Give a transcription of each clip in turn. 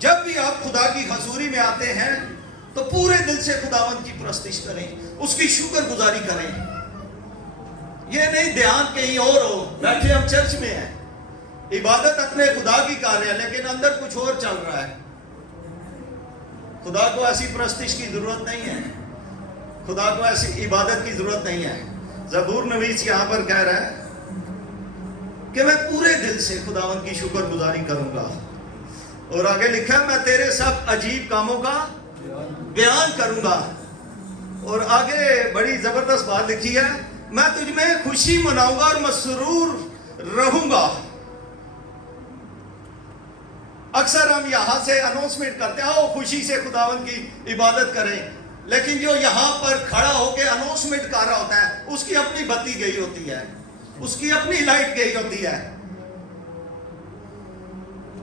जब भी आप खुदा की हजूरी में आते हैं तो पूरे दिल से खुदावंद की प्रस्तिश करें, उसकी शुक्रगुजारी करें। ये नहीं ध्यान कहीं और हो, बैठे हम चर्च में हैं, इबादत अपने खुदा की कर रहे हैं लेकिन अंदर कुछ और चल रहा है। खुदा को ऐसी प्रस्तिश की जरूरत नहीं है, खुदा को ऐसी इबादत की जरूरत नहीं है। ज़बूर नवीस यहां पर कह रहा है कि मैं पूरे दिल से खुदावंद की शुक्रगुजारी करूंगा। और आगे लिखा है मैं तेरे सब अजीब कामों का बयान करूंगा। और आगे बड़ी जबरदस्त बात लिखी है, मैं तुझ में खुशी मनाऊंगा और मसरूर रहूंगा। अक्सर हम यहां से अनाउंसमेंट करते हैं, आओ खुशी से खुदावंद की इबादत करें, लेकिन जो यहां पर खड़ा होकर अनाउंसमेंट कर रहा होता है उसकी अपनी बत्ती गई होती है, उसकी अपनी लाइट गई होती है,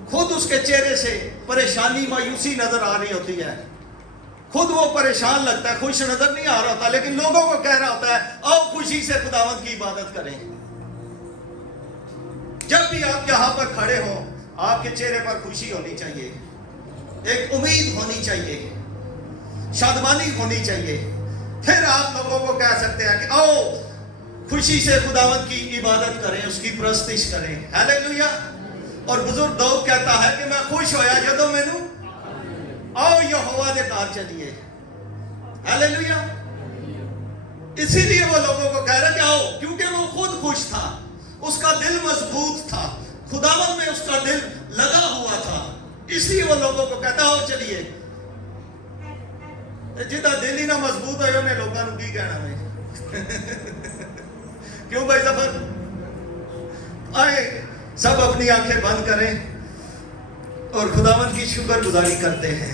खुद उसके चेहरे से परेशानी मायूसी नजर आ रही होती है, खुद वो परेशान लगता है, खुश नजर नहीं आ रहा होता, लेकिन लोगों को कह रहा होता है आओ खुशी से खुदावंद की इबादत करें। जब भी आप यहां पर खड़े हो आपके चेहरे पर खुशी होनी चाहिए, एक उम्मीद होनी चाहिए, शादमानी होनी चाहिए। फिर आप लोगों को कह सकते हैं कि आओ खुशी से खुदावंद की इबादत करें, उसकी प्रस्तिश करें। हालेलुया। और बुजुर्ग दाऊद कहता है कि मैं खुश होया जदों मैनू आओ यहोवा दे घर चलिए। हालेलुया। इसीलिए वो लोगों को कह रहा कि आओ, क्योंकि वो खुद खुश था, उसका दिल मजबूत था, खुदावंद में उसका दिल लगा हुआ था, इसलिए वो लोगों को कहता आओ चलिए। जिदा दिल ही ना मजबूत हो उन्हें लोगों को की कहना है क्यों भाई सफर आए, सब अपनी आंखें बंद करें और खुदावंद की शुक्रगुजारी करते हैं।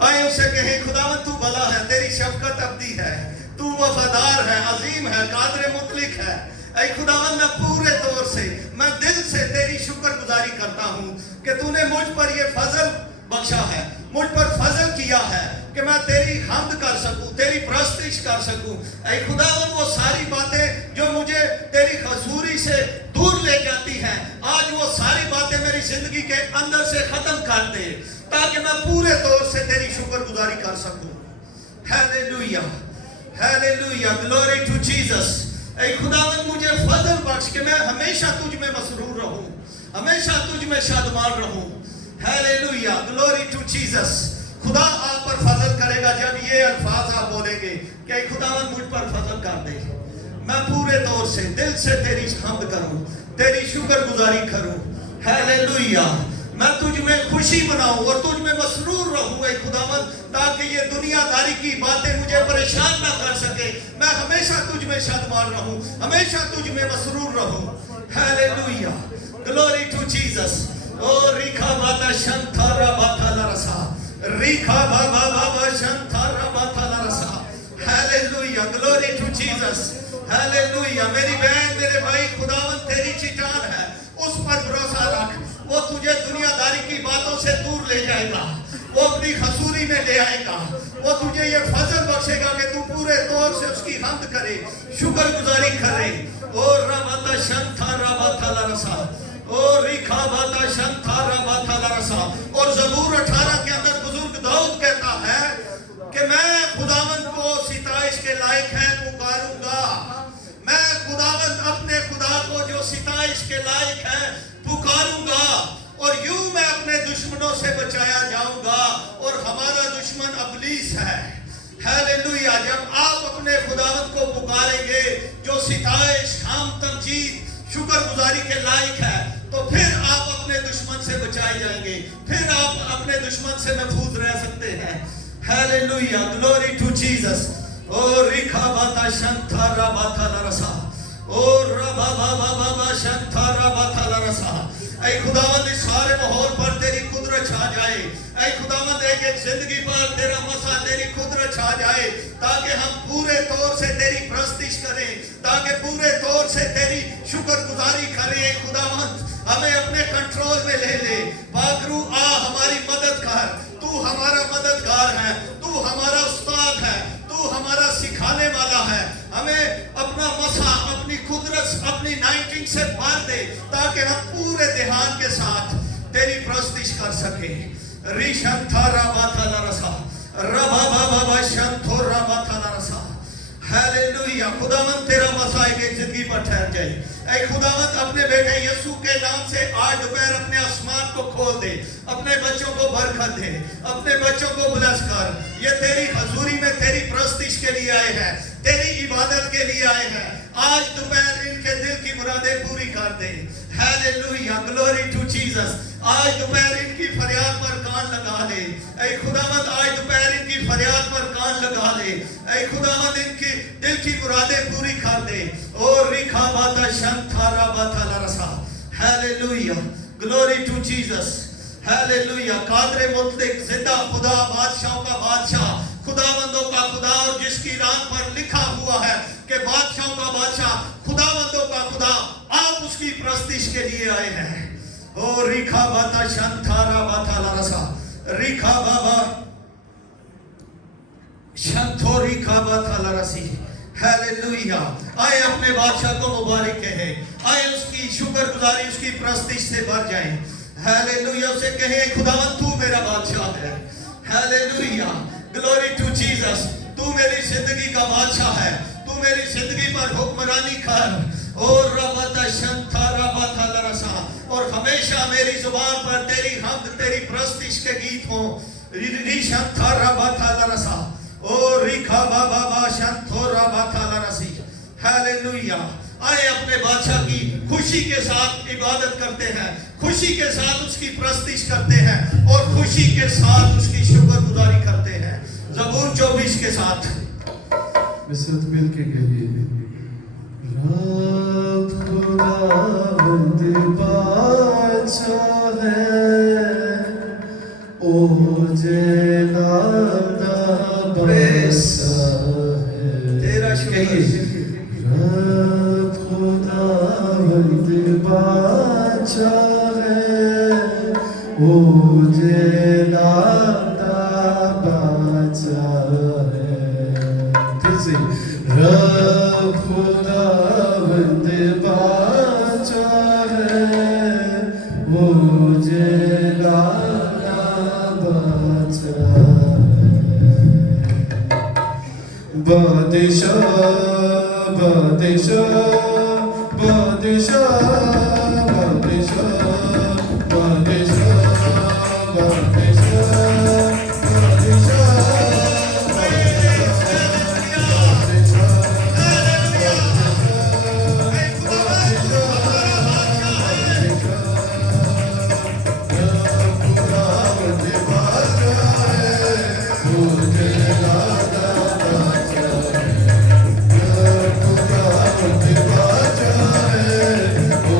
आए उसे कहें खुदावंद तू भला है, तेरी शफकत अब्दी है, तू वफादार है, अजीम है, कादर मुतलिक है। ऐ खुदावंद मैं पूरे तौर से, मैं दिल से तेरी शुक्रगुजारी करता हूं कि तूने मुझ पर ये फजल बख्शा है, मुझ पर फजल किया है कि मैं तेरी हम्द कर सकूं, तेरी प्रस्तिश कर सकूं। ऐ खुदावंद वो सारी बातें जो मुझे तेरी हजूरी से दूर ले जाती हैं, आज वो सारी बातें मेरी जिंदगी के अंदर से खत्म कर दे, ताकि मैं पूरे तौर से तेरी शुक्रगुजारी कर सकूं। Hallelujah, hallelujah, glory to Jesus. ऐ खुदावंद मुझे फजल बख्श कि मैं हमेशा तुझ में मसरूर रहूं, हमेशा तुझ में शादमान रहूं। Hallelujah, glory to Jesus. खुदा आप पर फजल करेगा जब ये अल्फाज आप बोलेंगे कि खुदावंद मुझ पर फजल कर दे, मैं पूरे तौर से दिल से तेरी हम्द करूं, तेरी शुक्रगुजारी करूं। हालेलुया, मैं तुझ में खुशी मनाऊं और तुझ में मसरूर रहूं ऐ खुदावंद, ताकि ये दुनियादारी की बातें मुझे परेशान ना कर सके। मैं हमेशा तुझ में शादमान रहूं, हमेशा तुझ में मसरूर रहूं। Hallelujah, glory to Jesus. ओ रिखा बाता शंथारा बाता लरसा, रिखा बाबा बाबा शंथारा बाता लरसा। Hallelujah, glory to Jesus. Hallelujah. मेरी बहन मेरे भाई, खुदावंद तेरी चट्टान है, उस पर भरोसा रख, वो तुझे दुनियादारी की बातों से दूर ले जाएगा, वो अपनी हसूरी में ले आएगा, वो तुझे ये फजल बख्शेगा कि तू पूरे तौर से उसकी हम्द करे, शुक्रगुजारी करे। ओ रबाता शंथा रबाता लरसा, ओ रिखा बाता शंथा रबाता लरसा। और ज़बूर 18 के अंदर बुजुर्ग दाऊद कहता है कि मैं खुदावंद को सिताइश के लायक है पुकारूंगा, मैं खुदावंद अपने खुदा को जो सिताइश के लायक है पुकारूंगा, और यूं मैं अपने दुश्मनों से बचाया जाऊंगा। और हमारा दुश्मन इब्लीस है। हालेलुया। जब आप अपने खुदावंद को पुकारेंगे जो सिताइश, हम, तमजीद, शुक्रगुजारी के लायक है, तो फिर आप अपने दुश्मन से बचाए जाएंगे, फिर आप अपने दुश्मन से महफूज रह सकते हैं। Hallelujah, glory to Jesus. ओ रिखा बाता शंथारा बाता लरसा, ओ रबा बाबा बाबा शंथारा बाता लरसा। ऐ खुदावंद इस सारे माहौल पर तेरी कुदरत छा जाए, ऐ खुदावंद एक जिंदगी पर तेरा मसा, तेरी कुदरत छा जाए, ताकि हम पूरे तौर से तेरी प्रस्तिश करें, ताकि पूरे तौर से तेरी शुक्रगुजारी करें। खुदावंद हमें अपने कंट्रोल में ले ले। पाकरू आ हमारी मदद कर, तू हमारा मददगार है, तू हमारा उस्ताद है, तू हमारा सिखाने वाला है। हमें अपना मसा, अपनी कुदरत, अपनी 19 से भर दे, ताकि हम पूरे ध्यान के साथ तेरी प्रस्तिश कर सके। रिशंथारा बाथाला रसा रबा बाबा शंथो रबाथाला रसा। हालेलुया। खुदावंद तेरा मसा एक जिंदगी पर ठहर जाए। ऐ खुदावंद अपने बेटे यीशु के नाम से आज दोपहर अपने आसमान को खोल दे, अपने बच्चों को बरकत दे, अपने बच्चों को ब्लेस कर। ये तेरी हजूरी में तेरी प्रस्तिश के लिए आए हैं, तेरी इबादत के लिए आए हैं। आज दोपहर इनके दिल की मुरादें पूरी कर दे। Hallelujah, glory to Jesus. आज दोपहर इनकी फरियाद पर कान लगा ले। ऐ खुदावंद आज दोपहर इनकी फरियाद पर कान लगा ले। ऐ खुदावंद इनकी दिल की मुरादें पूरी कर दे। और रिखा बाता शंथारा बाता लरसा। Hallelujah, glory to Jesus. Hallelujah. कादरे मुतलक जिंदा खुदा, बादशाहों का बादशाह, खुदावंदों का खुदा, और जिसकी राह पर लिखा हुआ है कि बादशाहों का बादशाह, खुदावंदों का खुदा, आप उसकी प्रस्तिश के लिए आए हैं। ओ रिखा बाता शंथारा बाता लरसा। रिखा बाबा शंथो रिखा बाता लरसी। हालेलुया। आए अपने बादशाह को मुबारक कहे, आए उसकी शुक्रगुजारी, उसकी प्रस्तिश से भर जाए। हालेलुया। उसे कहे खुदावंद तू मेरा बादशाह है। Hallelujah, glory to Jesus. तू मेरी जिंदगी का बादशाह है, तू मेरी जिंदगी पर हुक्मरानी कर। और रबता शंथा रबता लरसा। और हमेशा मेरी जुबान पर तेरी हमद, तेरी प्रस्तिश के गीत हो। रिशंथा रबता लरसा। और रिखा बाबा शंथो रबता लरसी। हालेलुया। आए अपने बादशाह की खुशी के साथ इबादत करते हैं, खुशी के साथ उसकी प्रस्तिश करते हैं, और खुशी के साथ उसकी शुक्रगुजारी करते हैं। ज़बूर 24 के साथ मिसरत मिल के कहिए, रब खुदावंद बादशाह है, ओ जलाला बादशाह है। तेरा शुक्र। रब खुदावंद बादशाह है, ओ जलाला बादशाह है। फिर से, रब खुदावंद बादशाह है, ओ जलाला बादशाह है। बादशाह बादशाह बादशाह बादशाह बादशाह ओ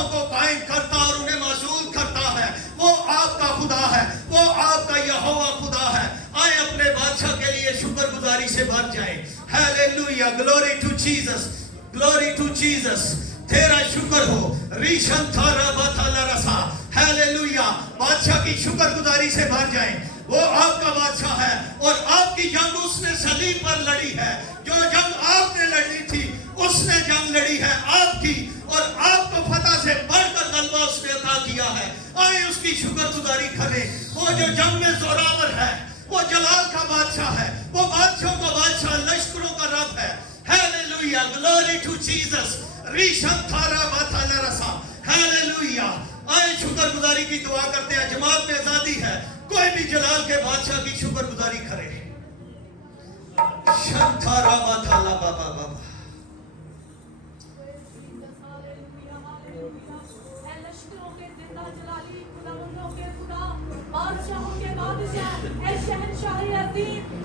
बादशाहों को कायम करता और उन्हें मौजूद करता है, वो आपका खुदा है, वो आपका यहोवा खुदा है। आए अपने बादशाह के लिए शुक्रगुजारी से भर जाए। Hallelujah, glory to Jesus, glory to Jesus. तेरा शुक्र हो। रीशन थारा बाथाला रसा। हालेलुया, बादशाह की शुक्रगुजारी से भर जाए। वो आपका बादशाह है और आपकी जंग उसने सलीब पर लड़ी है। जो जंग आपने लड़ी थी उसने जंग लड़ी है आपकी, और आपको फतह से बढ़कर गलबा उसने अता किया है। आए उसकी शुक्रगुजारी करें। वो जो जंग में जोरावर है, वो जलाल का बादशाह है, वो बादशाहों का बादशाह, लश्करों का रब है। Hallelujah, glory to Jesus. रीशन थारा बाथाला रसा। हालेलुया। आए शुक्रगुजारी की दुआ करते हैं। जमात में आजादी है, कोई भी जलाल के बादशाह की शुक्रगुजारी करे। शंथारा बाथाला बाबा बाबा।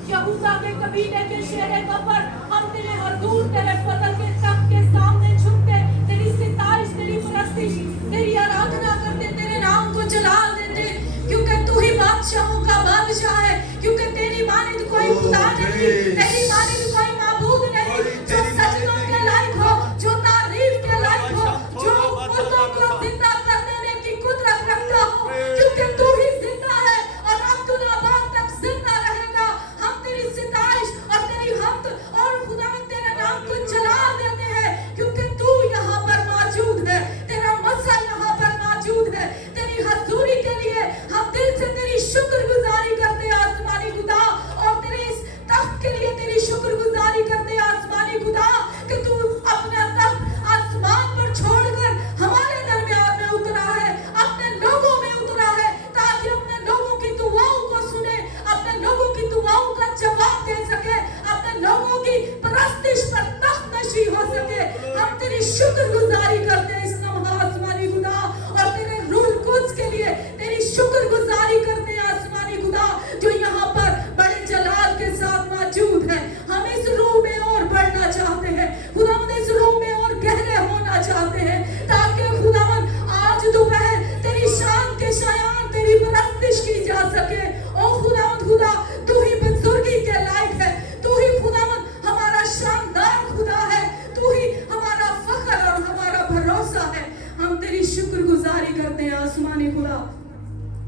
यहूदा के कबीले के शेरे गफर, हम तेरे हजूर तेरे फजल के तख्त के सामने झुकते, तेरी सितारिश, तेरी परस्तिश, तेरी आराधना करते, तेरे नाम को जलाल देते, क्योंकि तू ही बादशाहों का बादशाह है। क्योंकि तेरी मानिंद कोई खुदा नहीं, तेरी मानिंद कोई माबूद नहीं, जो सजदों के लायक हो, जो तारीफ के लायक हो, जो मुर्दों को जिंदा कर देने की कुदरत रखता हो। क्योंकि तू ही जिंदा है और अब्दुल्लाबाद तक जिंदा रहेगा। हम तेरी सितारिश और तेरी हम्द और खुदा तेरे नाम को जलाल देते हैं, क्योंकि तू यहाँ पर मौजूद है, तेरा मसा यहाँ पर मौजूद है। तेरी हजूरी के लिए हम दिल से तेरी शुक्रगुजारी करते हैं आसमानी खुदा, और तेरे इस तख्त के लिए तेरी शुक्रगुजारी करते हैं आसमानी खुदा, कि तू अपना तख्त आसमान पर छोड़कर हमारे दरमियान में उतरा है, अपने लोगों में उतरा है, ताकि अपने लोगों की दुआओं को सुने, अपने लोगों की दुआओं का जवाब दे सके, अपने लोगों की परस्तिश पर तख्त नशी हो सके। हम तेरी शुक्रगुजारी करते हैं इस लम्हा आसमानी खुदा, और तेरे रूह कुद्स के लिए तेरी शुक्रगुजारी करते हैं आसमानी खुदा, जो यहाँ पर बड़े जलाल के साथ मौजूद है। हम इस रूह में और बढ़ना चाहते हैं खुदावंद, इस रूह में और गहरे होना चाहते हैं, ताकि खुदावंद आज दोपहर तेरी शान के शायान तेरी परस्तिश की जा सके। ओ खुदावंद खुदा, तू ही बुजुर्गी के लायक है, तू ही खुदावंद हमारा शानदार खुदा है, तू ही हमारा फख्र और हमारा भरोसा है। हम तेरी शुक्रगुजारी करते हैं आसमानी खुदा।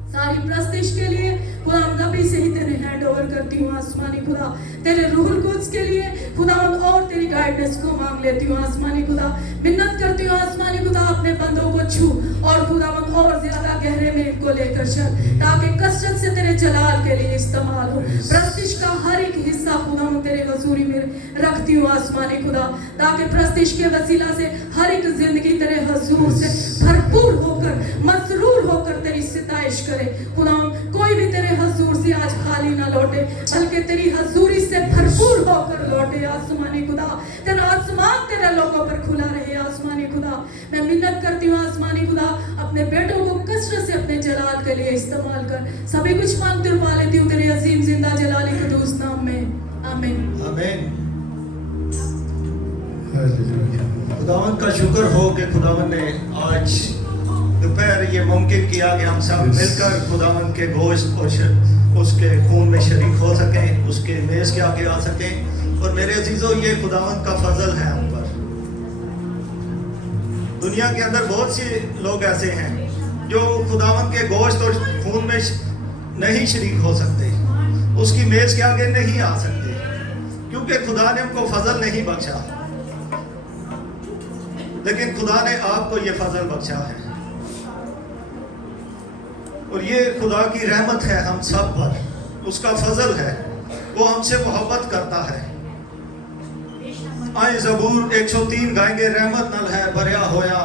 सारी प्रस्तिश के लिए खुदा नबी से ही तेरे हैंड ओवर करती हूँ आसमानी खुदा। तेरे रूह कुद्स के लिए खुदा और तेरी गाइडेंस को मांग लेती हूँ आसमानी खुदा। मिन्नत करती हूँ आसमानी खुदा, अपने बंदों को छू और खुदा और ज्यादा गहरे में इनको लेकर चल, ताकि कसरत से तेरे जलाल के लिए इस्तेमाल हो। प्रस्तिश का हर एक हिस्सा खुदा तेरे हजूरी में रखती हूँ आसमानी खुदा, ताकि प्रस्तिश के वसीला से हर एक जिंदगी तेरे हजूर से भरपूर होकर, मसरूर होकर तेरी सिताइश करे। खुदा कोई भी तेरे हजूर से आज खाली ना लौटे, बल्कि तेरी हजूरी से भरपूर होकर लौटे आसमानी खुदा। तेरा आसमान तेरे लोगों पर खुला रहे आसमानी खुदा। मैं मिन्नत करती हूँ आसमानी खुदा, अपने बेटों को कसरत से अपने जलाल के लिए इस्तेमाल कर। सभी कुछ मांगती और पा लेती हूँ तेरे अजीम जिंदा जलाली कदूस नाम में, आमीन आमीन। हालेलुया। खुदावंद का शुक्र हो कि खुदावंद ने आज दोपहर ये मुमकिन किया कि हम सब मिलकर खुदावंद के गोश्त और उसके खून में शरीक हो सकें, उसके मेज़ के आगे आ सकें। और मेरे अजीजों, ये खुदावंद का फजल है हम पर। दुनिया के अंदर बहुत से लोग ऐसे हैं जो खुदावंद के गोश्त और खून में नहीं शरीक हो सकते, उसकी मेज़ के आगे नहीं आ सकते, क्योंकि खुदा ने उनको फजल नहीं बख्शा। लेकिन खुदा ने आपको ये फजल बख्शा है, और ये खुदा की रहमत है हम सब पर, उसका फजल है, वो हमसे मोहब्बत करता है। आए ज़बूर 103 गाएंगे, रहमत नल है भरिया होया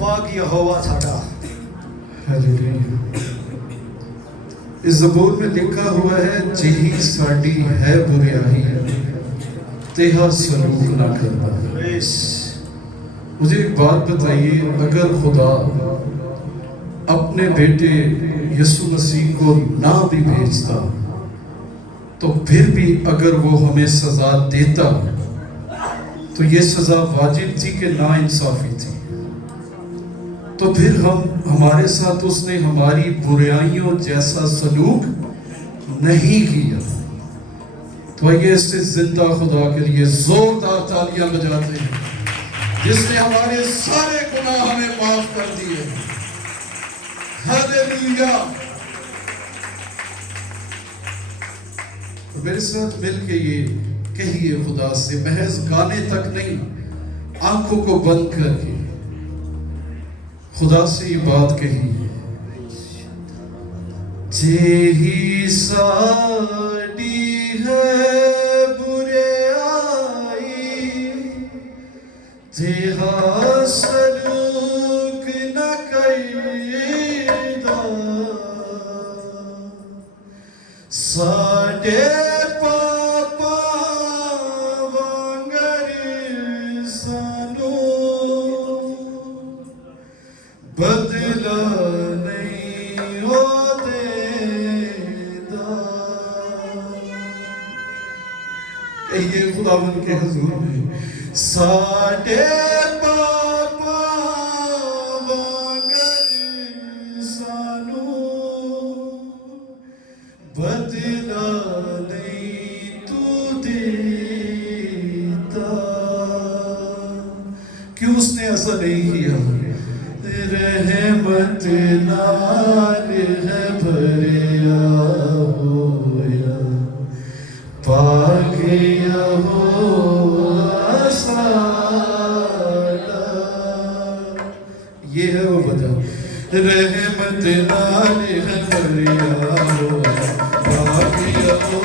पाक यहोवा साडा। हालेलुया। इस ज़बूर में लिखा हुआ है, जेही साडी है बुराई तेहा सलूक ना करना। मुझे एक बात बताइए, अगर खुदा अपने बेटे यीशु मसीह को ना भी भेजता, तो फिर भी अगर वो हमें सजा देता, तो ये सजा वाजिब थी कि ना इंसाफी थी? तो फिर हमारे साथ उसने हमारी बुराइयों जैसा सलूक नहीं किया। तो आइए इससे जिंदा खुदा के लिए जोरदार तालियां बजाते हैं, जिसने हमारे सारे गुनाह हमें माफ कर दिए। हालेलुया। तो मेरे साथ मिलके ये कहिए खुदा से, महज गाने तक नहीं, आंखों को बंद करके खुदा से ये बात कही, जेही साड़ी है बुराई, तेहा सलूक न कईदा, साडे पापा वांगर सानू बदला नहीं होते दा। कहिए खुदावंद के हुजूर में, साडे पापा वांगर सानू बदला नहीं तू देता। क्यों उसने ऐसा नहीं किया? रहमत नाल है भरिया होया, पागिया हो साड़ा। ये है वो वजह, रहमत नाल है भरिया होया, पागिया हो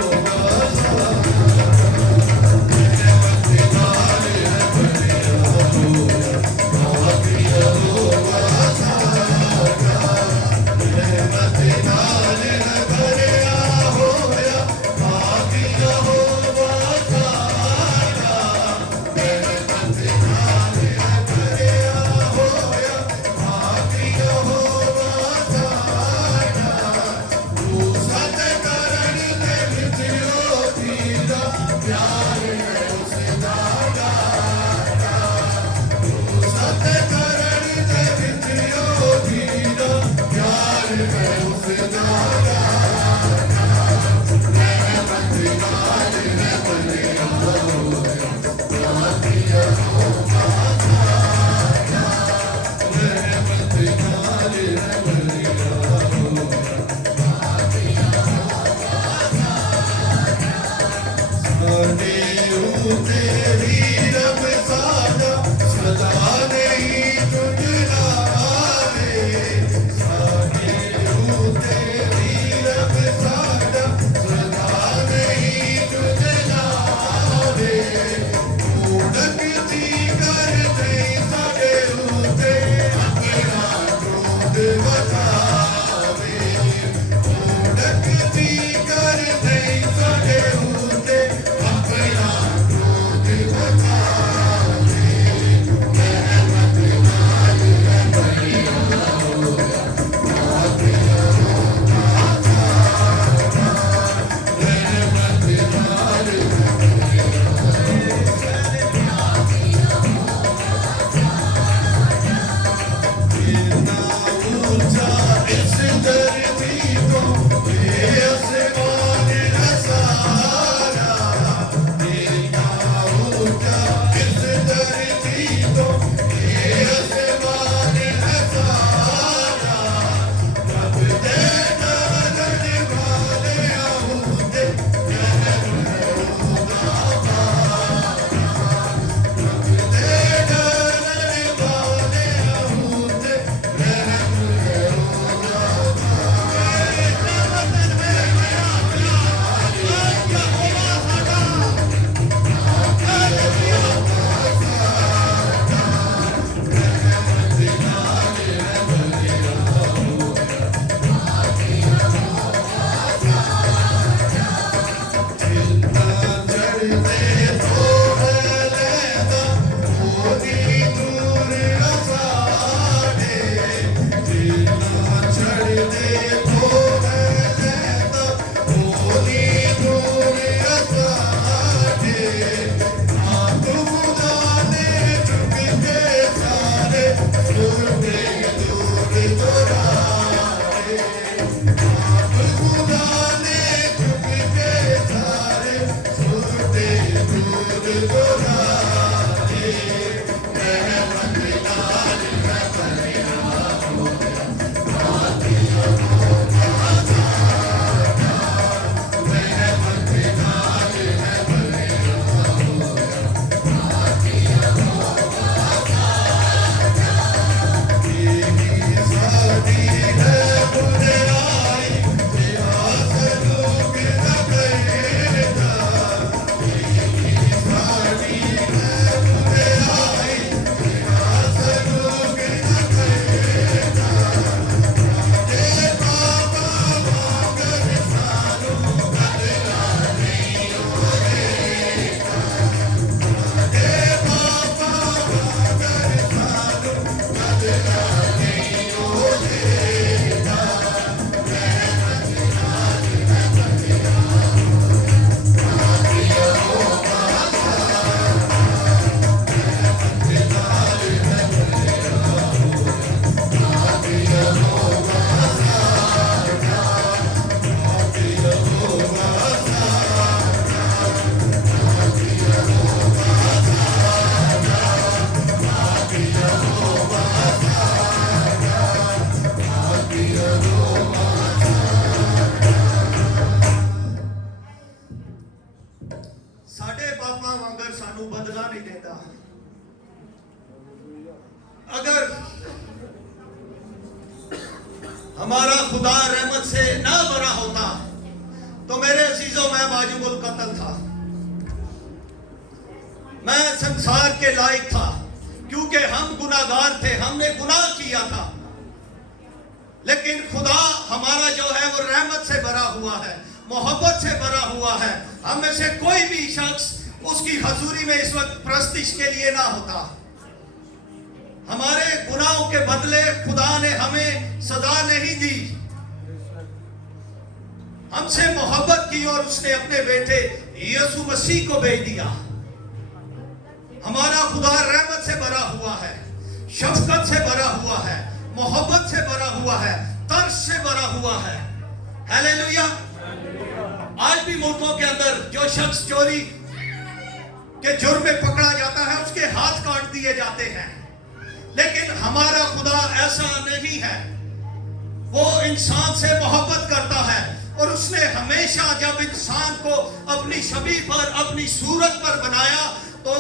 हमारा खुदा रहमत से ना भरा होता तो मेरे अजीजों मैं वाजिबुल कत्ल था, मैं संसार के लायक था, क्योंकि हम गुनाहगार थे, हमने गुनाह किया था। लेकिन खुदा हमारा जो है वो रहमत से भरा हुआ है, मोहब्बत से भरा हुआ है। हम में से कोई भी शख्स उसकी हजूरी में इस वक्त प्रस्तिश के लिए ना होता। हमारे गुनाहों के बदले खुदा ने हमें सजा नहीं दी, हमसे मोहब्बत की और उसने अपने बेटे यीशु मसीह को भेज दिया। हमारा खुदा रहमत से भरा हुआ है, शफकत से भरा हुआ है, मोहब्बत से भरा हुआ है, तरस से भरा हुआ है। हालेलुया। आज भी मुल्कों के अंदर जो शख्स चोरी के जुर्म में पकड़ा जाता है उसके हाथ काट दिए जाते हैं, लेकिन हमारा खुदा ऐसा नहीं है। वो इंसान से मोहब्बत करता है और उसने हमेशा जब इंसान को अपनी छवि पर, अपनी सूरत पर बनाया तो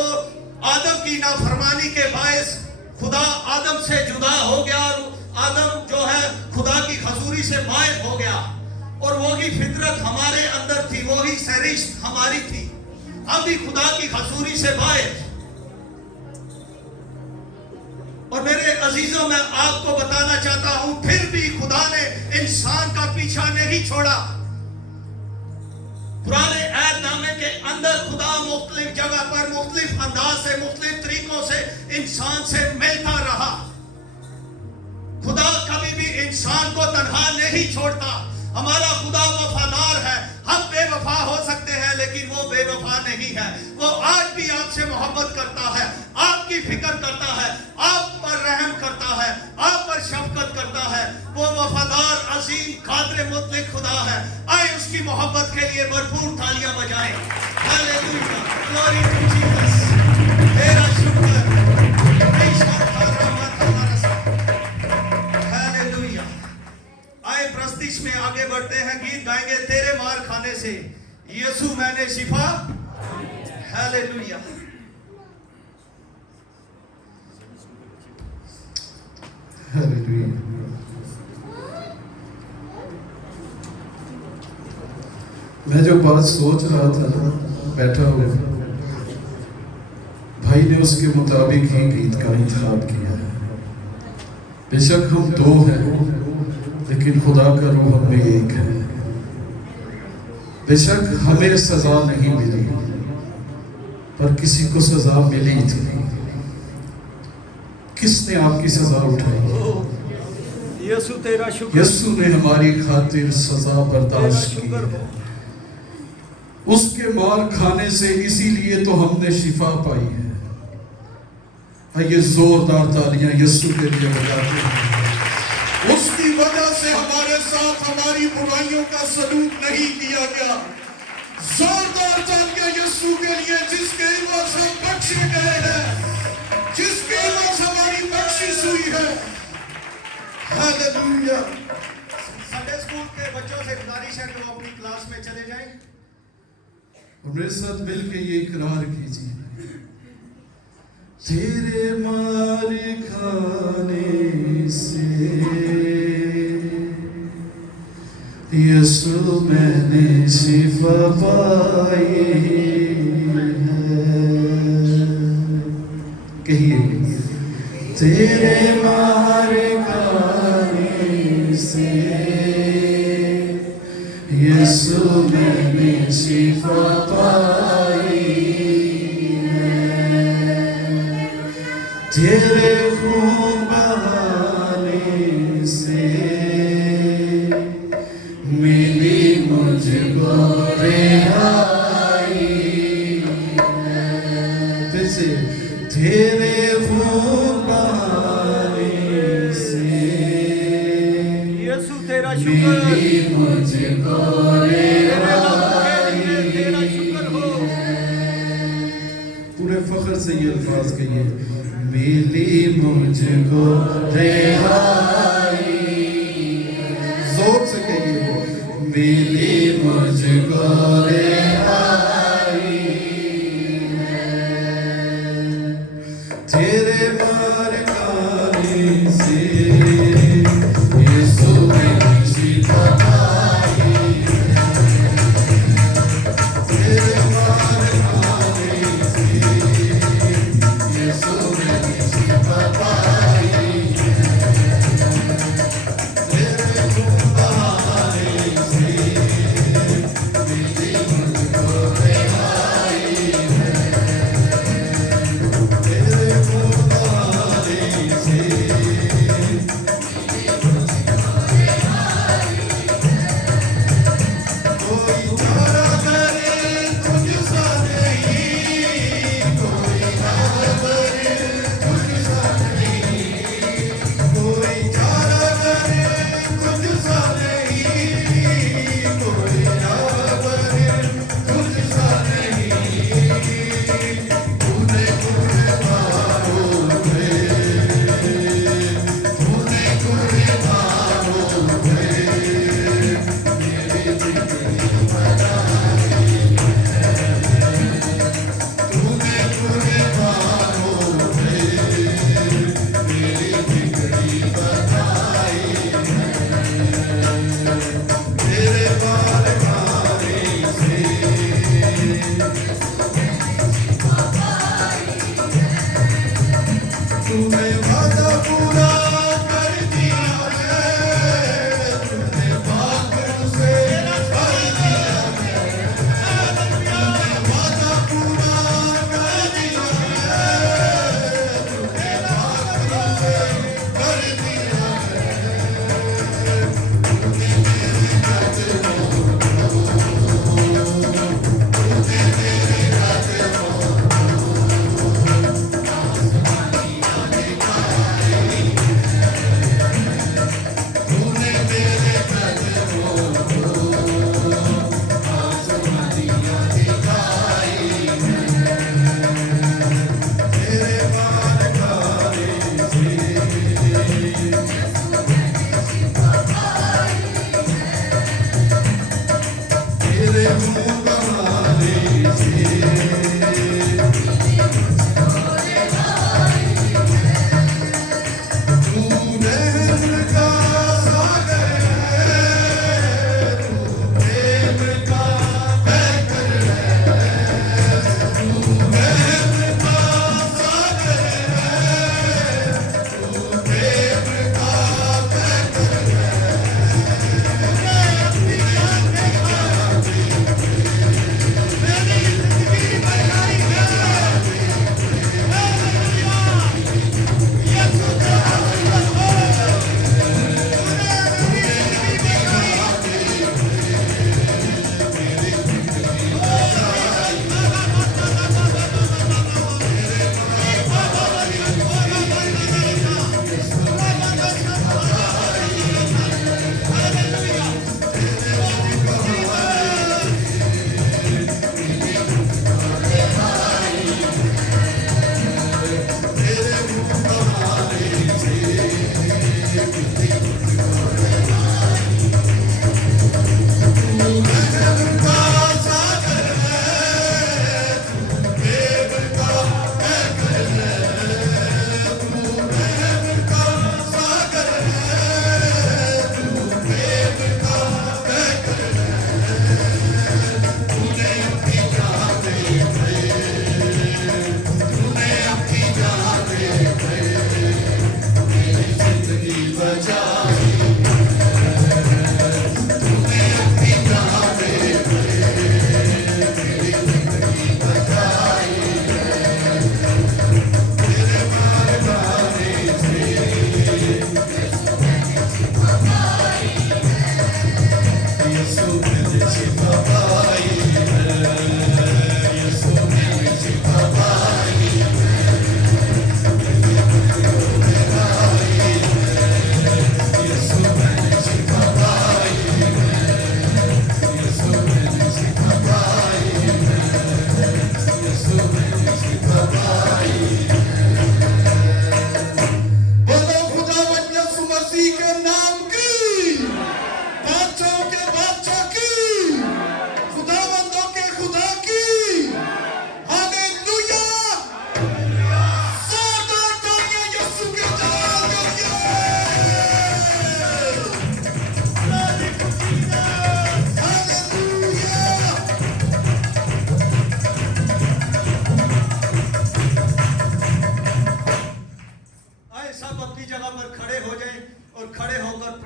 आदम की नाफरमानी के बायस खुदा आदम से जुदा हो गया और आदम जो है खुदा की हजूरी से मायब हो गया, और वही फितरत हमारे अंदर थी, वही सरिश्त हमारी थी। हम भी खुदा की हजूरी से मायब। और मेरे अजीजों मैं आपको बताना चाहता हूं, फिर भी खुदा ने इंसान का पीछा नहीं छोड़ा। पुराने ऐहदनामे के अंदर खुदा मुख्तलिफ जगह पर मुख्तलिफ अंदाज से, मुख्तलिफ तरीकों से इंसान से मिलता रहा। खुदा कभी भी इंसान को तन्हा नहीं छोड़ता। हमारा खुदा वफादार है। हम बेवफा हो सकते हैं लेकिन वो बेवफा नहीं है। वो आज भी आपसे मोहब्बत करता है, आपकी फिक्र करता है, आप पर रहम करता है, आप पर शफकत करता है। वो वफादार, अजीम, कादिर मुतलक खुदा है। आए उसकी मोहब्बत के लिए भरपूर तालियां बजाएं। Hallelujah, glory to Jesus. तेरा शुक्र, हालेलुया। आए प्रस्तिश में आगे बढ़ते हैं, गीत गाएंगे तेरे मार खाने से यीशु मैंने शिफा। हालेलुया। हालेलुया। मैं जो बात सोच रहा था बैठा हुआ, भाई ने उसके मुताबिक ही गीत का इंतखाब किया है। बेशक हम दो हैं लेकिन खुदा का रूह हम में एक है। बेशक हमें सजा नहीं मिली पर किसी को सजा मिली थी। किसने आपकी सजा उठाई? यीशु तेरा शुक्र। यीशु ने हमारी खातिर सजा बर्दाश्त की है। उसके मार खाने से इसीलिए तो हमने शिफा पाई है। आइए जोरदार तालियां यीशु के लिए बजाते हैं। उसकी वजह से हमारे साथ हमारी बुराइयों का सलूक नहीं किया गया। जोरदार तालियां यीशु के लिए जिसके इवज़ हम बख्शे गए हैं, जिसके इवज़ हमारी बख्शिश हुई है। हालेलुया। संडे स्कूल के बच्चों से गुजारिश है कि वो अपनी क्लास में चले जाएं और मेरे साथ मिलकर ये इकरार कीजिए, तेरे मार खाने से यीशु मैंने शिफा पाई है। कहिए, तेरे मार खाने से यीशु मैंने शिफा पाई है। तेरे खून बहाने से मिली मुझको रिहाई है। फिर से, तेरे खून बहाने से यीशु तेरा मिली मुझको रिहाई। तेरा शुक्र हो। पूरे फख्र से ये अल्फाज कहिए, मिली मुझको रिहाई। जोर से कहिए, मिली मुझको रिहाई है। तेरे मार खाने से यीशु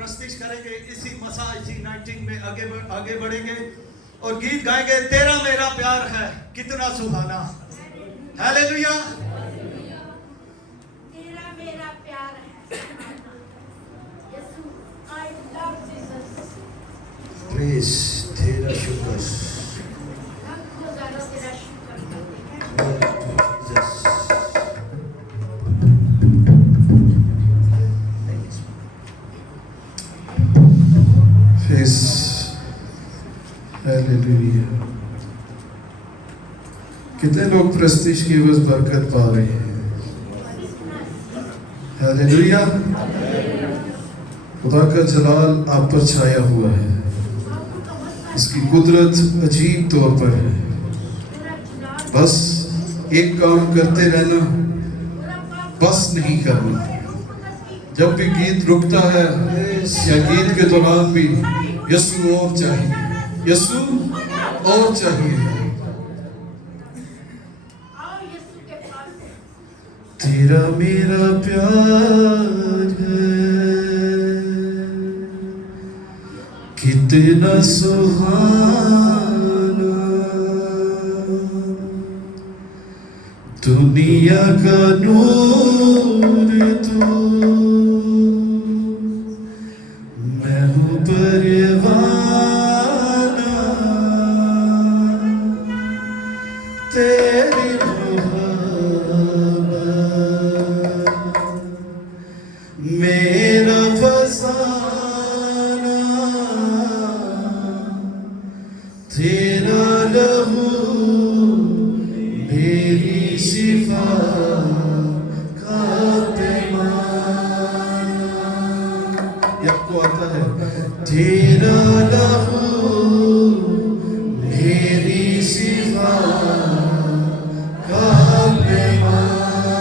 प्रस्तुत करेंगे, इसी मसा इसी 19 में आगे बढ़ेंगे और गीत गाएंगे, तेरा मेरा प्यार है कितना सुहाना। हालेलुया। तेरा मेरा प्यार है यीशु, आई लव जीसस। प्रेज तेरा शुक्र लाखों ज़्यादा तेरा शुक्र करते हैं। जीसस। Face hallelujah. कितने लोग प्रेस्टीज की बस बरकत पा रहे हैं? हालेलुया। खुदा का जलाल आप पर छाया हुआ है, इसकी कुदरत अजीब तौर पर है। बस एक काम करते रहना, बस नहीं करना। जब भी गीत रुकता है या गीत के दौरान भी यीशु और चाहिए, यीशु और चाहिए। आओ यीशु के पास। तेरा मेरा प्यार है कितना सुहाना, दुनिया का नूर तू, मैं हूँ परवाना तेरी मोहब्बत मेरा फसाना, तेरा लहू मेरी शिफा का पैमाना। ये आपको आता है? तेरा लहू मेरी शिफा का पैमाना।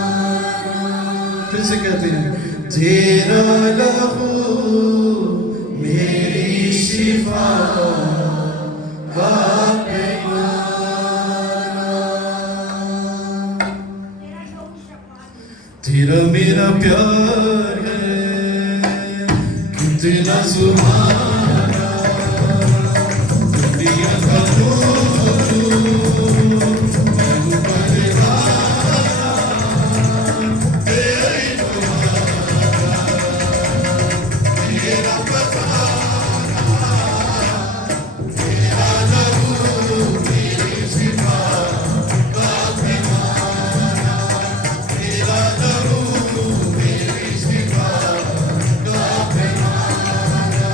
फिर से कहते हैं, तेरा लहू मेरी शिफा का तेरा मेरा प्यार है कितना सुहाना, दुनिया का नूर, मैं हूँ परवाना तेरी मोहब्बत मेरा फसाना, तेरा लहू मेरी शिफा का पैमाना, तेरा लहू मेरी शिफा का पैमाना।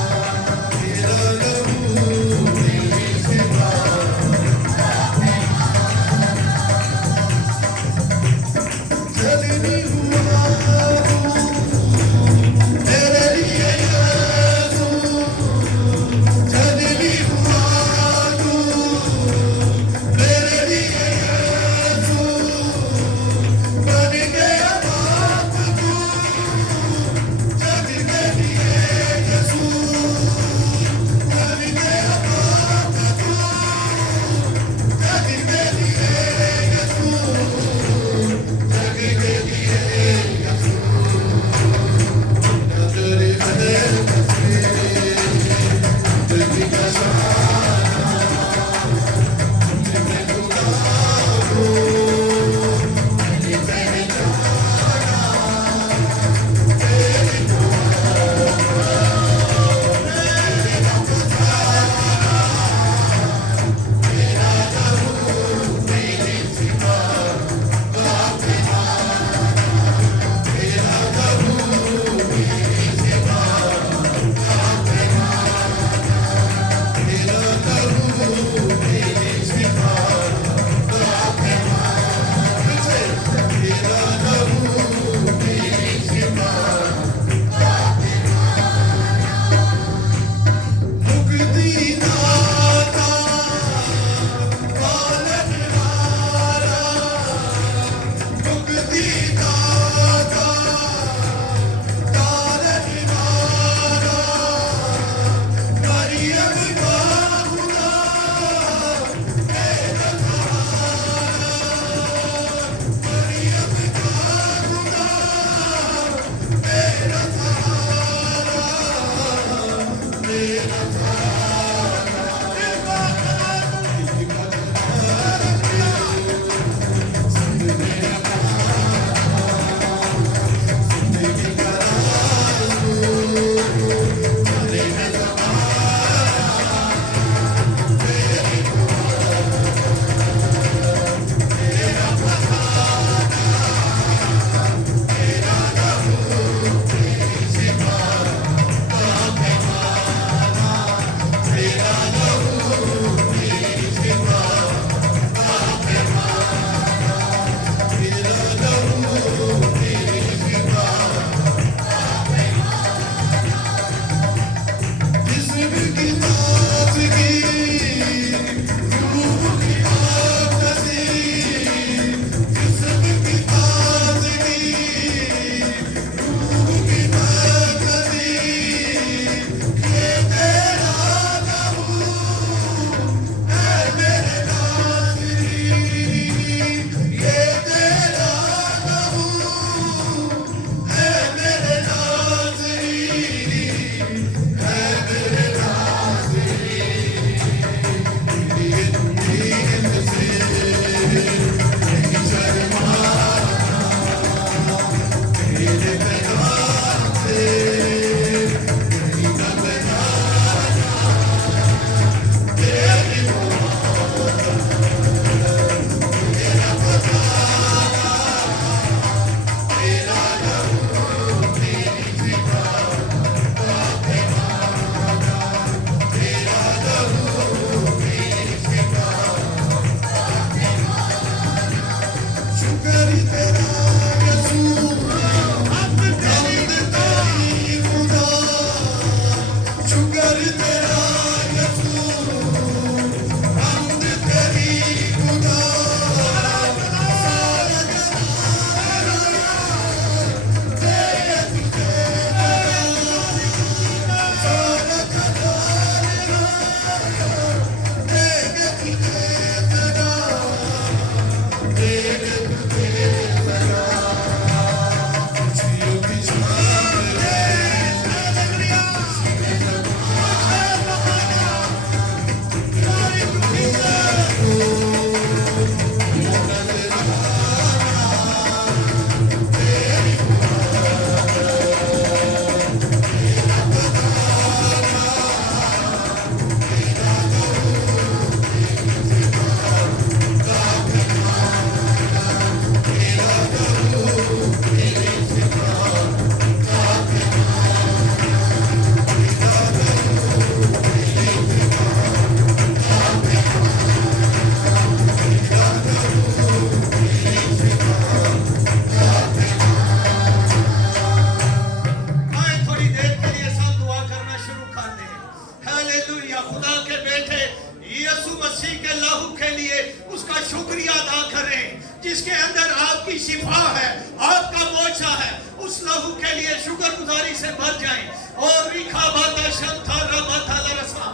जिसके अंदर आपकी शिफा है, आपका मोचा है, उस लहू के लिए शुक्रगुजारी से भर जाएं। और रीखा बाता शंथोरा माथाला रसा,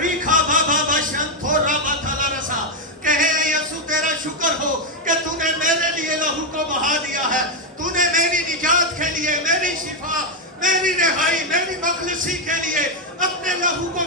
रीखा बाबा शंथोरा माथाला रसा, कहे यीशु तेरा शुक्र हो कि तूने मेरे लिए लहू को बहा दिया है, तूने मेरी निजात के लिए, मेरी शिफा, मेरी रिहाई, मेरी मखलसी के लिए अपने लहू को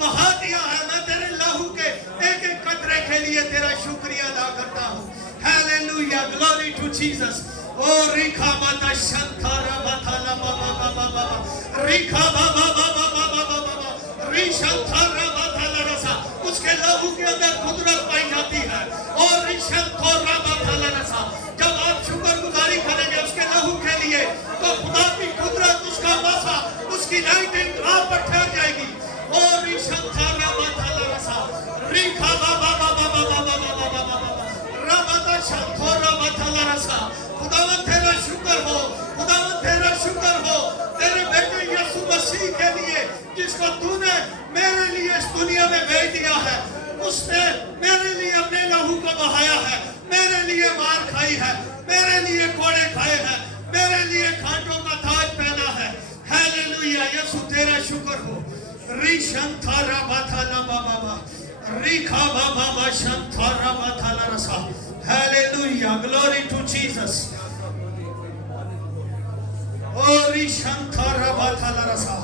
बहा दिया है। मैं तेरे लहू के एक एक कतरे के लिए तेरा शुक्रिया अदा करता हूँ। Hallelujah, glory to Jesus. ओ रिखा माता शंथारा माथाला बाबा बाबा बाबा, रिखा बाबा बाबा बाबा बाबा, री शंथारा माथाला रसा, उसके लहू के अंदर कुदरत पाई जाती है। और री शंथारा माथाला रसा, जब आप शुक्रगुजारी करेंगे उसके लहू के लिए, तो खुदा की कुदरत, उसका वसा, उसकी लाइटिंग आप पर ठहर जाएगी। और री शंथारा माथाला रसा, रिखा बाबा बाबा बाबा बाबा बाबा, रामाता शंथारा माथाला रसा। खुदावन तेरा शुक्र हो, खुदावन तेरा शुक्र हो तेरे बेटे यीशु मसीह के लिए, जिसको तूने मेरे लिए इस दुनिया में भेज दिया है। उसने मेरे लिए अपने लहू को बहाया है, मेरे लिए मार खाई है, मेरे लिए कोड़े खाए हैं, मेरे लिए कांटों का ताज पहना है। हालेलुया, यीशु तेरा शुक्र हो। री शंथारा माथाला बाबा, रिखा बाबा शंथारा माथाला रसा। Hallelujah, glory to Jesus. ओ री शंथारा माथाला रसा।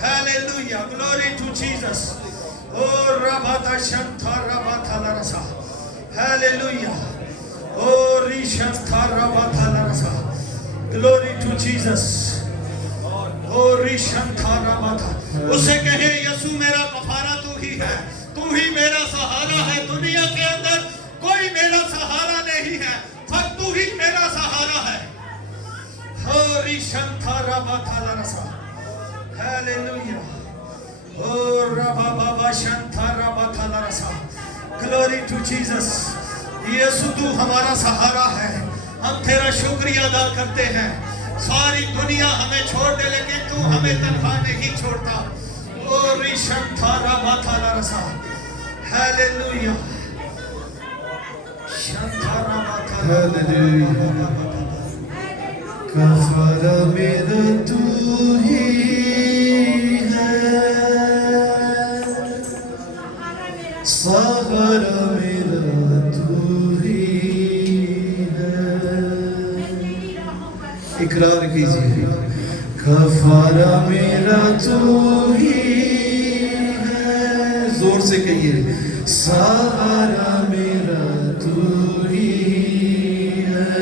Hallelujah. Hallelujah. Glory to Jesus. Oh, Rabata Shanta Rabata Larasa. Hallelujah. Oh, Rishanta Rabata Larasa. Glory to Jesus. Oh, Rishanta Rabata. उसे कहे यसु मेरा कफारा तू ही है, तू ही मेरा सहारा है, दुनिया के अंदर कोई मेरा सहारा नहीं है, पर तू ही मेरा सहारा है। Oh, Rishanta Rabata Larasa. Hallelujah. Oh, Rababa Shanta Rabata Larasa. Glory to Jesus. यीशु तू हमारा सहारा है, हम तेरा शुक्रिया अदा करते हैं। सारी दुनिया हमें छोड़ दे लेकिन तू हमें तन्हा नहीं छोड़ता। ओ रिशंथा राबाथा लरसा। हालेलुया। शंथा राबाथा हालेलुया। कफारा मेरा तू ही है, सहारा मेरा तू ही है। इकरार कीजिए, कफारा मेरा तू ही है। जोर से कहिए, सहारा मेरा तू ही है।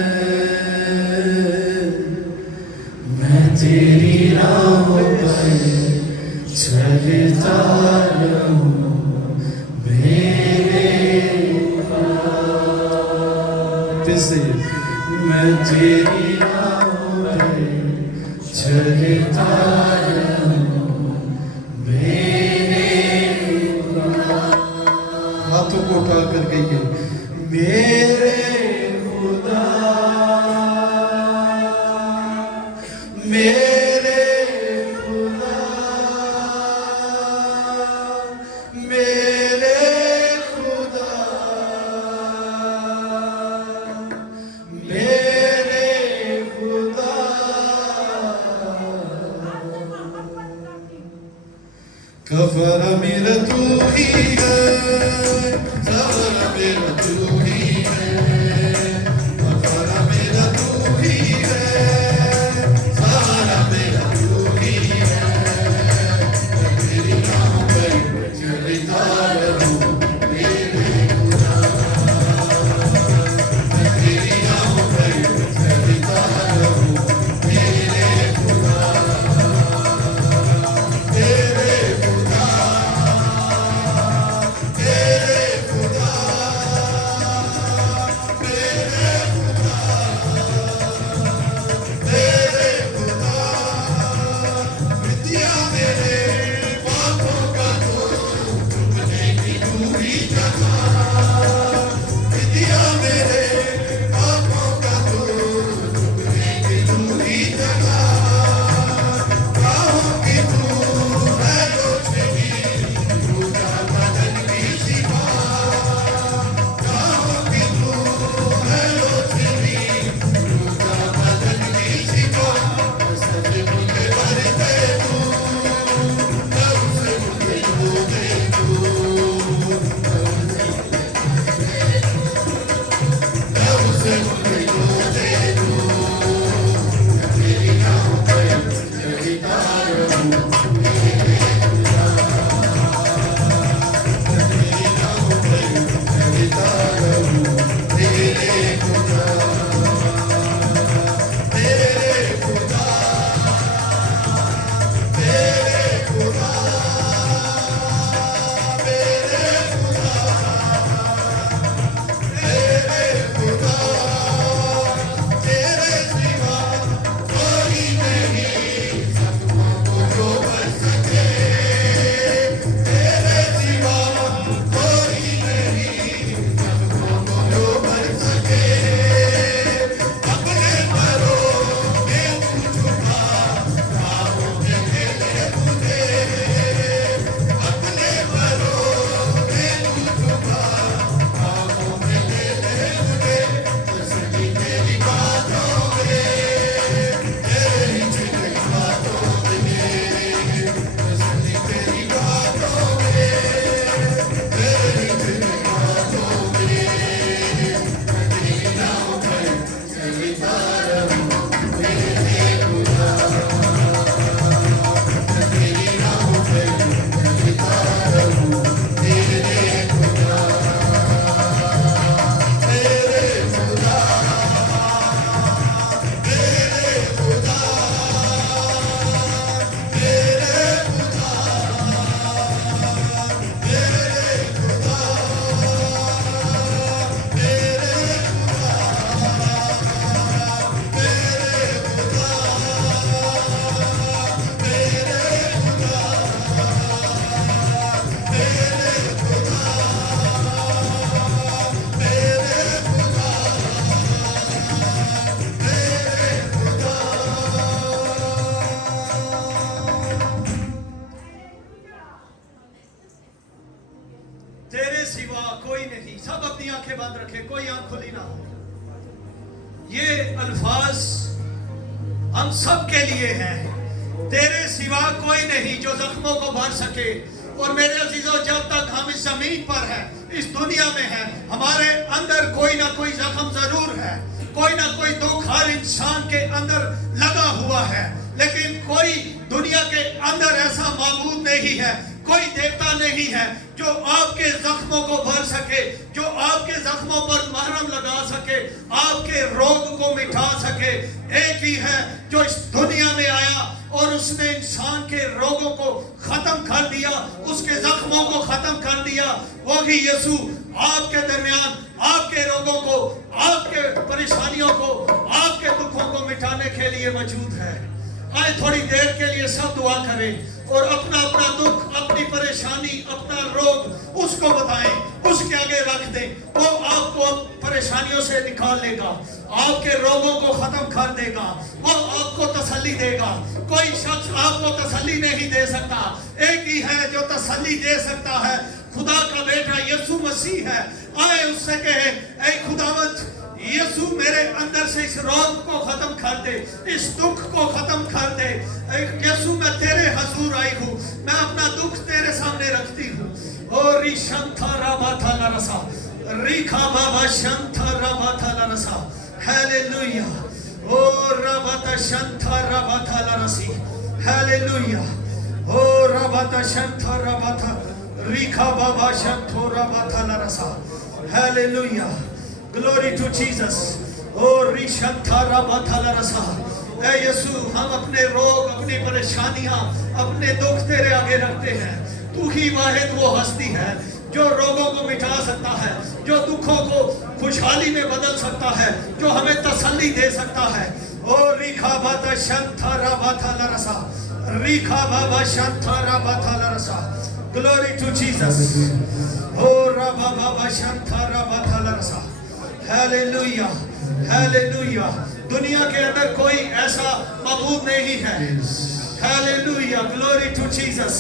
मैं तेरी राहों पर चलता रहूं, मेरे मैं तेरी राहों पर चलता रहूं, मेरे हाथों को उठा कर कहिए, मेरे खुदा, मेरे खुदा, मेरे खुदा, मेरे खुदा। कफारा मेरा तू ही है, सहारा मेरा तू ही है। कफारा मेरा तू ही है, सहारा मेरा तू ही है। तेरी राहों पर चलता रहूं, मेरे खुदा। तेरी राहों पर चलता रहूं, मेरे खुदा। तेरे खुदा, तेरे खुदा, तेरे खुदा, तेरे खुदा। विद्या मेरे पापों का तू चुपने की दूरी जगा। विद्या मेरे पापों का तू चुपने की दूरी जगा। राहों की तू है जो छेड़ी, दूजा बदन की सिवा। राहों की तू है जो छेड़ी, दूजा बदन की सिवा। सच मुझे भरते तू, लव से मुझे धोते तू, लव से मुझे धोते तू। तेरी राहों पर चलता रहूं, तेरी राहों पर चलता रहूं, तेरे खुदा, तेरे खुदा, तेरे खुदा, मेरे खुदा, तेरे खुदा। तेरे सिवा कोई नहीं, सबको जो बस सिवा कोई नहीं। सब अपनी आंखें बंद रखें, कोई आंख खुली ना हो। ये अल्फाज हम सब के लिए हैं। तेरे सिवा कोई नहीं जो जख्मों को भर सके। और मेरे अजीजों, जब तक हम इस जमीन पर हैं, इस दुनिया में हैं, हमारे अंदर कोई ना कोई जख्म जरूर है, कोई ना कोई दुख हर इंसान के अंदर लगा हुआ है। लेकिन कोई दुनिया के अंदर ऐसा माबूद नहीं है, कोई देवता नहीं है जो आपके जख्मों को भर सके, जो आपके जख्मों पर मरहम लगा सके, आपके रोग को मिटा सके। एक ही है जो इस दुनिया में आया और उसने इंसान के रोगों को खत्म कर दिया, उसके जख्मों को खत्म कर दिया। वही यीशु आपके दरमियान आपके रोगों को, आपके परेशानियों को, आपके दुखों को मिटाने के लिए मौजूद है। आए थोड़ी देर के लिए सब दुआ करें और अपना अपना दुख, अपनी परेशानी, अपना रोग उसको बताएं, उसके आगे रख दें। वो आपको परेशानियों से निकाल लेगा, आपके रोगों को खत्म कर देगा, वो आपको तसल्ली देगा। कोई शख्स आपको तसल्ली नहीं दे सकता, एक ही है जो तसल्ली दे सकता है, खुदा का बेटा यीशु मसीह है। आए उससे कहे, ऐ खुदावंद यीशु मेरे अंदर से इस रोग को खत्म कर दे, इस दुख को खत्म कर दे। यीशु मैं तेरे हजूर आई हूँ, मैं अपना दुख तेरे सामने रखती हूँ। ओ रिशंथा राबाथा लरसा, रिखा बाबा शंथा राबाथा लरसा, hallelujah. O राबाथा शंथा राबाथा लरसी, hallelujah. O राबाथा शंथा राबाथा, रिखा Baba शंथो राबाथा लरसा, hallelujah. Glory to Jesus. Oh, Rishanthara Bathala Rasa. ऐ यीशु, हम अपने रोग, अपनी परेशानियां, अपने दुख तेरे आगे रखते हैं। तू ही वाहिद वो हस्ती है जो रोगों को मिटा सकता है, जो दुखों को खुशहाली में बदल सकता है, जो हमें तसल्ली दे सकता है। ओ रिखा बाता शंथरा बाथाला रसा, रिखा बाबा शंथरा बाथाला रसा। Glory to Jesus. ओ रबा बाबा शंथरा बाथाला रसा, हालेलुया, हालेलुया। दुनिया के अंदर कोई ऐसा मबूद नहीं है। Hallelujah, glory to Jesus.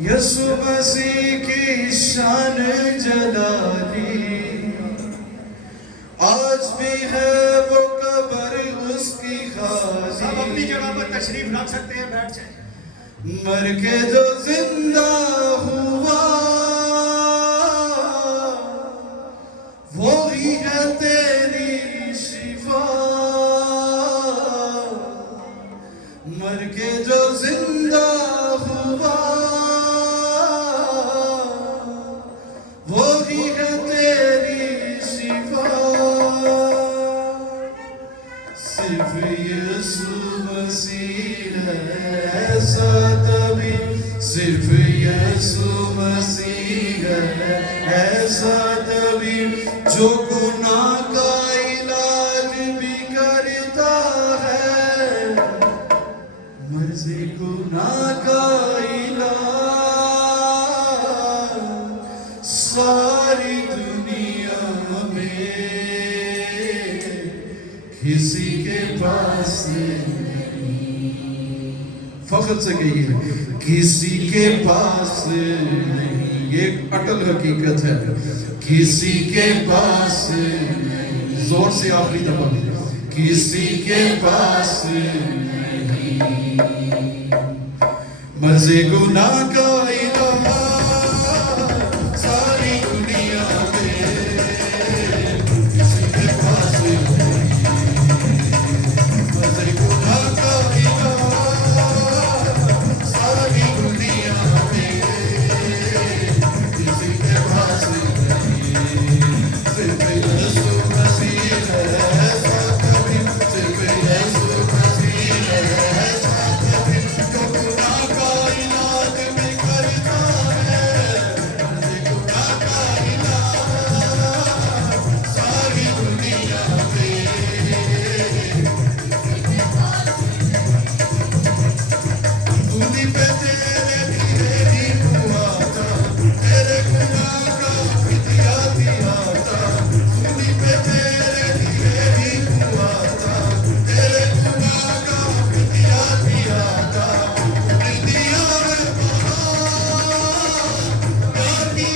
यीशु मसीह की शान जलाली आज भी है, वो कब्र उसकी खाली। सब अपनी जगह पर तशरीफ रख सकते हैं, बैठ जाए। मर के जो जिंदा हुआ वो ही है तेरी शिफा। मर के जो जिंदा हुआ वो ही है तेरी शिफा। सिर्फ यीशु मसीह है ऐसा तभी, सिर्फ यीशु मसीह है ऐसा तभी जो गुनाह का इलाज भी करता है। मर्ज़ी गुनाह का इलाज सारी दुनिया में किसी के पास नहीं। फख्र से कहिए, किसी के पास नहीं। ये अटल हकीकत है, किसी के पास, जोर से आखिरी दफा, किसी के पास नहीं। मर्ज़े गुनाह का इलाज सारी दुनिया में किसी के पास नहीं। मर्ज़े गुनाह का इलाज सारी दुनिया में किसी के पास नहीं। सिर्फ यीशु मसीह है ऐसा कभी, सिर्फ यीशु मसीह है ऐसा कभी जो गुनाह का इलाज भी करता है। गुनाह का इलाज सारी दुनिया में। दूनी पे तेरे धीरे हुआ था, तेरे गुनाह का फिदिया दिया था। दूनी पे तेरे धीरे हुआ था, तेरे गुनाह का फिदिया दिया था। फिदिया में प्यार दिया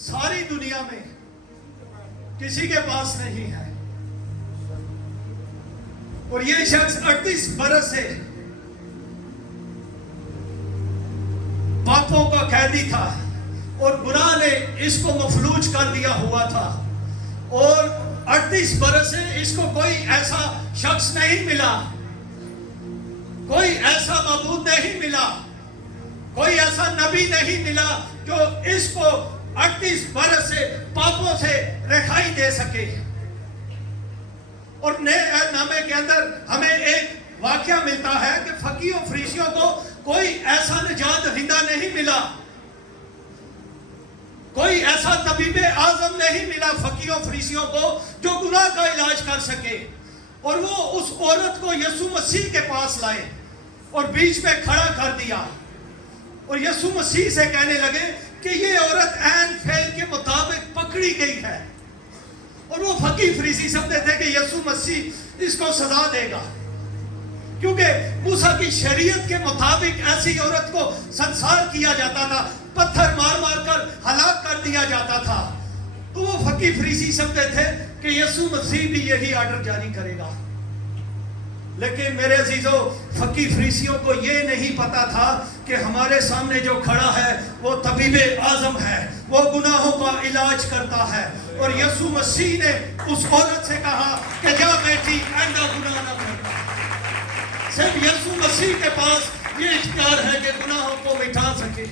सारी दुनिया में किसी के पास नहीं है। और ये शख्स 38 बरस से पापों का कैदी था और गुनाह ने इसको मफलूज कर दिया हुआ था। और 38 बरस से इसको कोई ऐसा शख्स नहीं मिला, कोई ऐसा मबूद नहीं मिला, कोई ऐसा नबी नहीं मिला जो इसको 38 बरस से पापों से रिहाई दे सके। और नए नामे के अंदर हमें एक वाकया मिलता है कि फकीरों फरीसियों को कोई ऐसा निजात दहिंदा नहीं मिला, कोई ऐसा तबीबे आजम नहीं मिला फकीरों फरीसियों को जो गुनाह का इलाज कर सके। और वो उस औरत को यीशु मसीह के पास लाए और बीच में खड़ा कर दिया और यीशु मसीह से कहने लगे कि ये औरत ऐन फेल के मुताबिक पकड़ी गई है। और वो फकीर फरीसी समझते थे कि यीशु मसीह इसको सजा देगा, क्योंकि मूसा की शरीयत के मुताबिक ऐसी औरत को संसार किया जाता था, पत्थर मार मार कर हलाक कर दिया जाता था। तो वो फकीर फरीसी समझते थे कि यीशु मसीह भी यही आर्डर जारी करेगा। लेकिन मेरे अजीजों, फकीर फरीसियों को ये नहीं पता था कि हमारे सामने जो खड़ा है वो तबीबे आजम है, वो गुनाहों का इलाज करता है। और यीशु मसीह ने उस औरत से कहा कि जा बेटी आइंदा गुनाह न करना। सिर्फ यीशु मसीह के पास ये इख्तियार है कि गुनाहों को मिटा सके।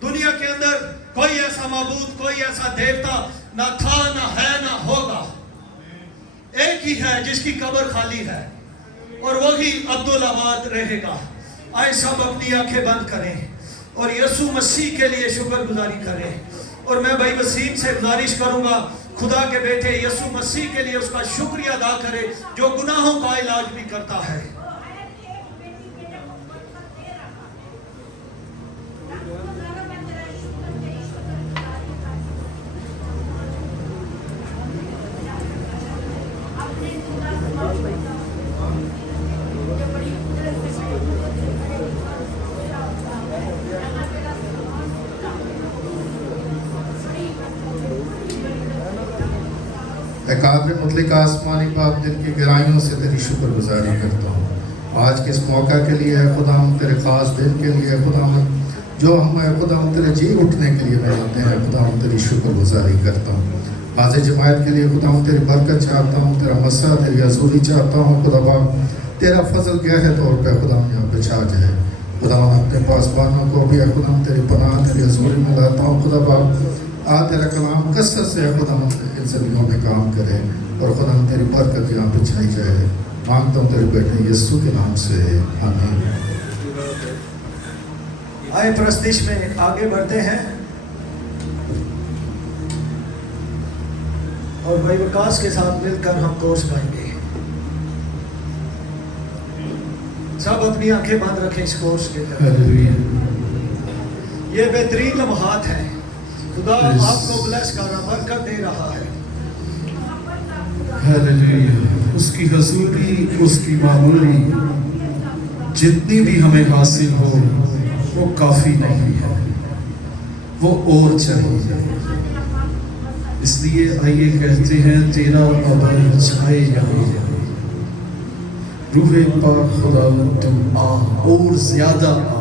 दुनिया के अंदर कोई ऐसा माबूद, कोई ऐसा देवता ना था, ना है, ना होगा। एक ही है जिसकी कब्र खाली है और वही अब्दुल आबाद रहेगा। आए सब अपनी आंखें बंद करें और यीशु मसीह के लिए शुक्रगुजारी करें। और मैं भाई वसीम से गुजारिश करूंगा, खुदा के बेटे यीशु मसीह के लिए उसका शुक्रिया अदा करे जो गुनाहों का इलाज भी करता है। काबिल मुतलिक आसमानी बाप, दिल की गहराइयों से तेरी शुक्रगुजारी करता हूँ आज के इस मौका के लिए। है खुदा तेरे खास दिन के लिए, खुदा जो हम खुदा तेरे जी उठने के लिए मिलाते हैं, खुदा तेरी शुक्रगुजारी करता हूँ। आज जमायत के लिए खुदा तेरी बरकत चाहता हूँ, तेरा मसा, तेरी हजूरी चाहता हूँ। खुदा बाप तेरा फजल गहरे तौर पर खुदा यहाँ पे छा जाए। खुदा अपने पासबानों को भी खुदा तेरी पनाह, तेरी हजूरी में लाता हूँ। खुदा बाप तेरा कलाम कसरत से खुदा इन ज़मीनों में काम करे और खुदा तेरी बरकत यहाँ पे छाई जाए। मांगता हूँ तेरे बेटे यीशु के नाम से, आमीन। आए प्रस्तिश में आगे बढ़ते हैं और भाई विकास के साथ मिलकर हम कोर्स गाएंगे। सब अपनी आंखें बंद रखें इस कोर्स के लिए। हालेलुया। ये बेहतरीन लम्हात है, खुदा Yes. आपको ब्लेस कर रहा, बरकत दे रहा है। हालेलुया। उसकी हजूरी, उसकी मामूली जितनी भी हमें हासिल हो वो काफी नहीं है, वो और चाहिए। इसलिए आइए कहते हैं तेरा अबर छाए यहाँ, रूहे पाक खुदावंद तुम आ और ज्यादा आ,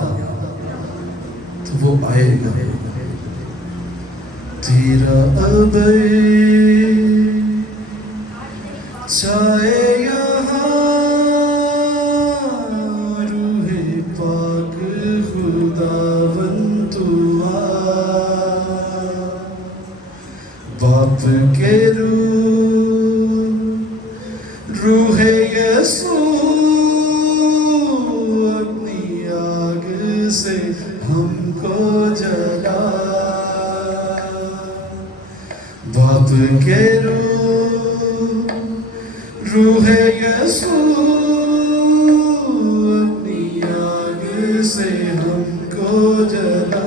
तो वो आएगा। तेरा अबर छाए यहाँ, रूहे पाक खुदावंद तू आ, बाप के रूहे यीशु अपनी आग से हमको जला, बाप के रूहे यीशु अपनी आग से हमको जला।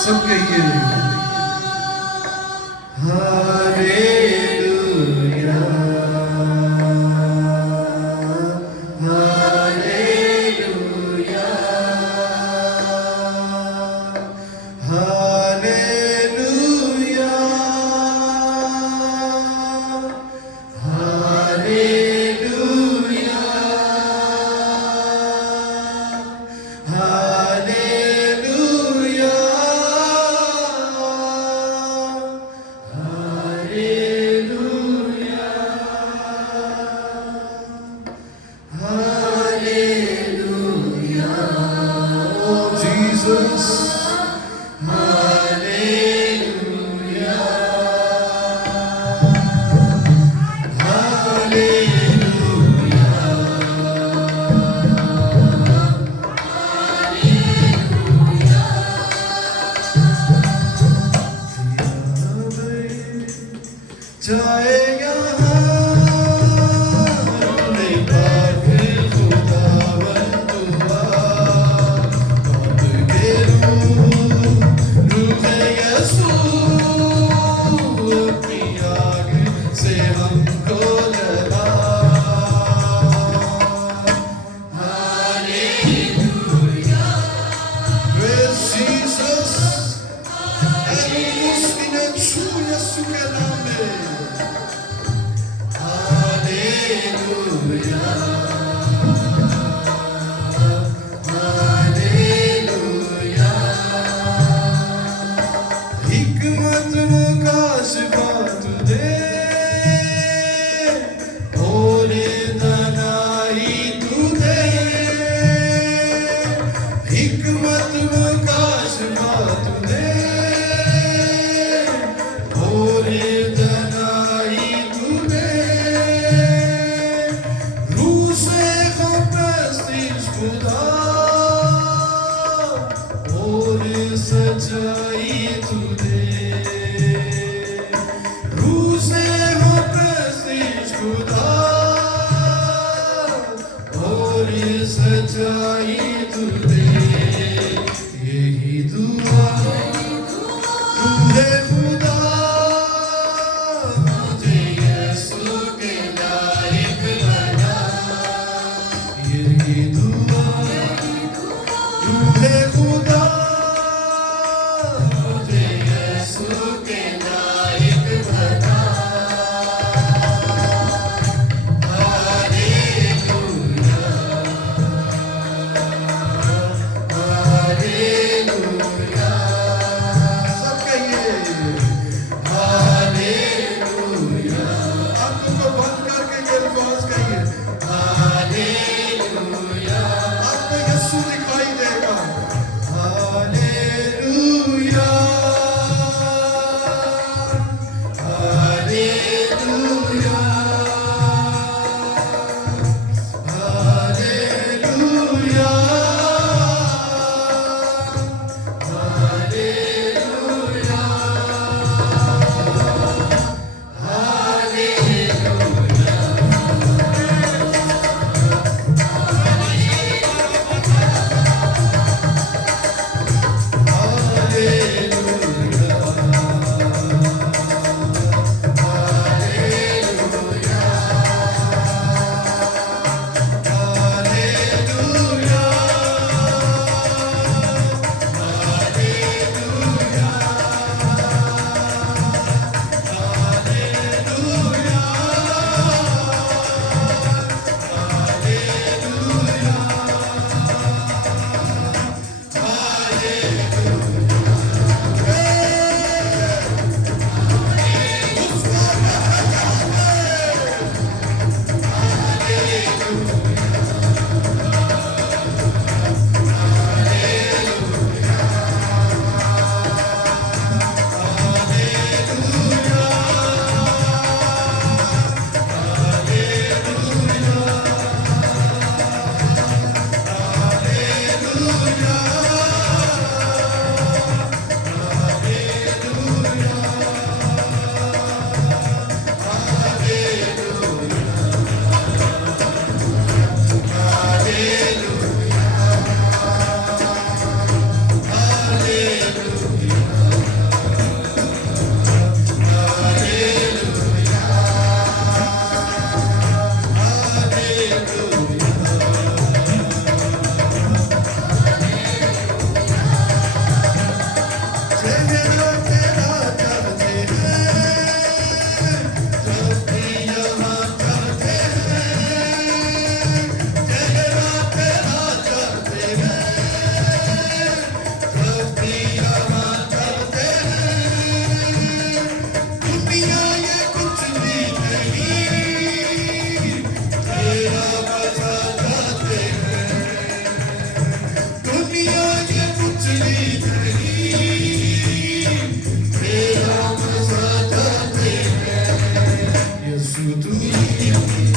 सब कहिए hallelujah, hallelujah, hallelujah, hallelujah, hallelujah, Jesus, hallelujah, hallelujah, चाहे यहाँ रूहे पाक खुदावंद तू आ, बाप के रूहे यीशु अपनी आग से हमको जला। Hallelujah, praise Jesus, and उसकी ने छू यीशु के नाम में। Hallelujah, hallelujah, हिकमत मुकाशफा तुझे और दनाई तुझे, हिकमत मुकाशफा तुझे और दनाई तुझे, रूह से ख़पस्तिश खुदा और सच्चाई तुझे, रूह से ख़पस्तिश खुदा और सच्चाई तुझे, यीशु तू यीशु तू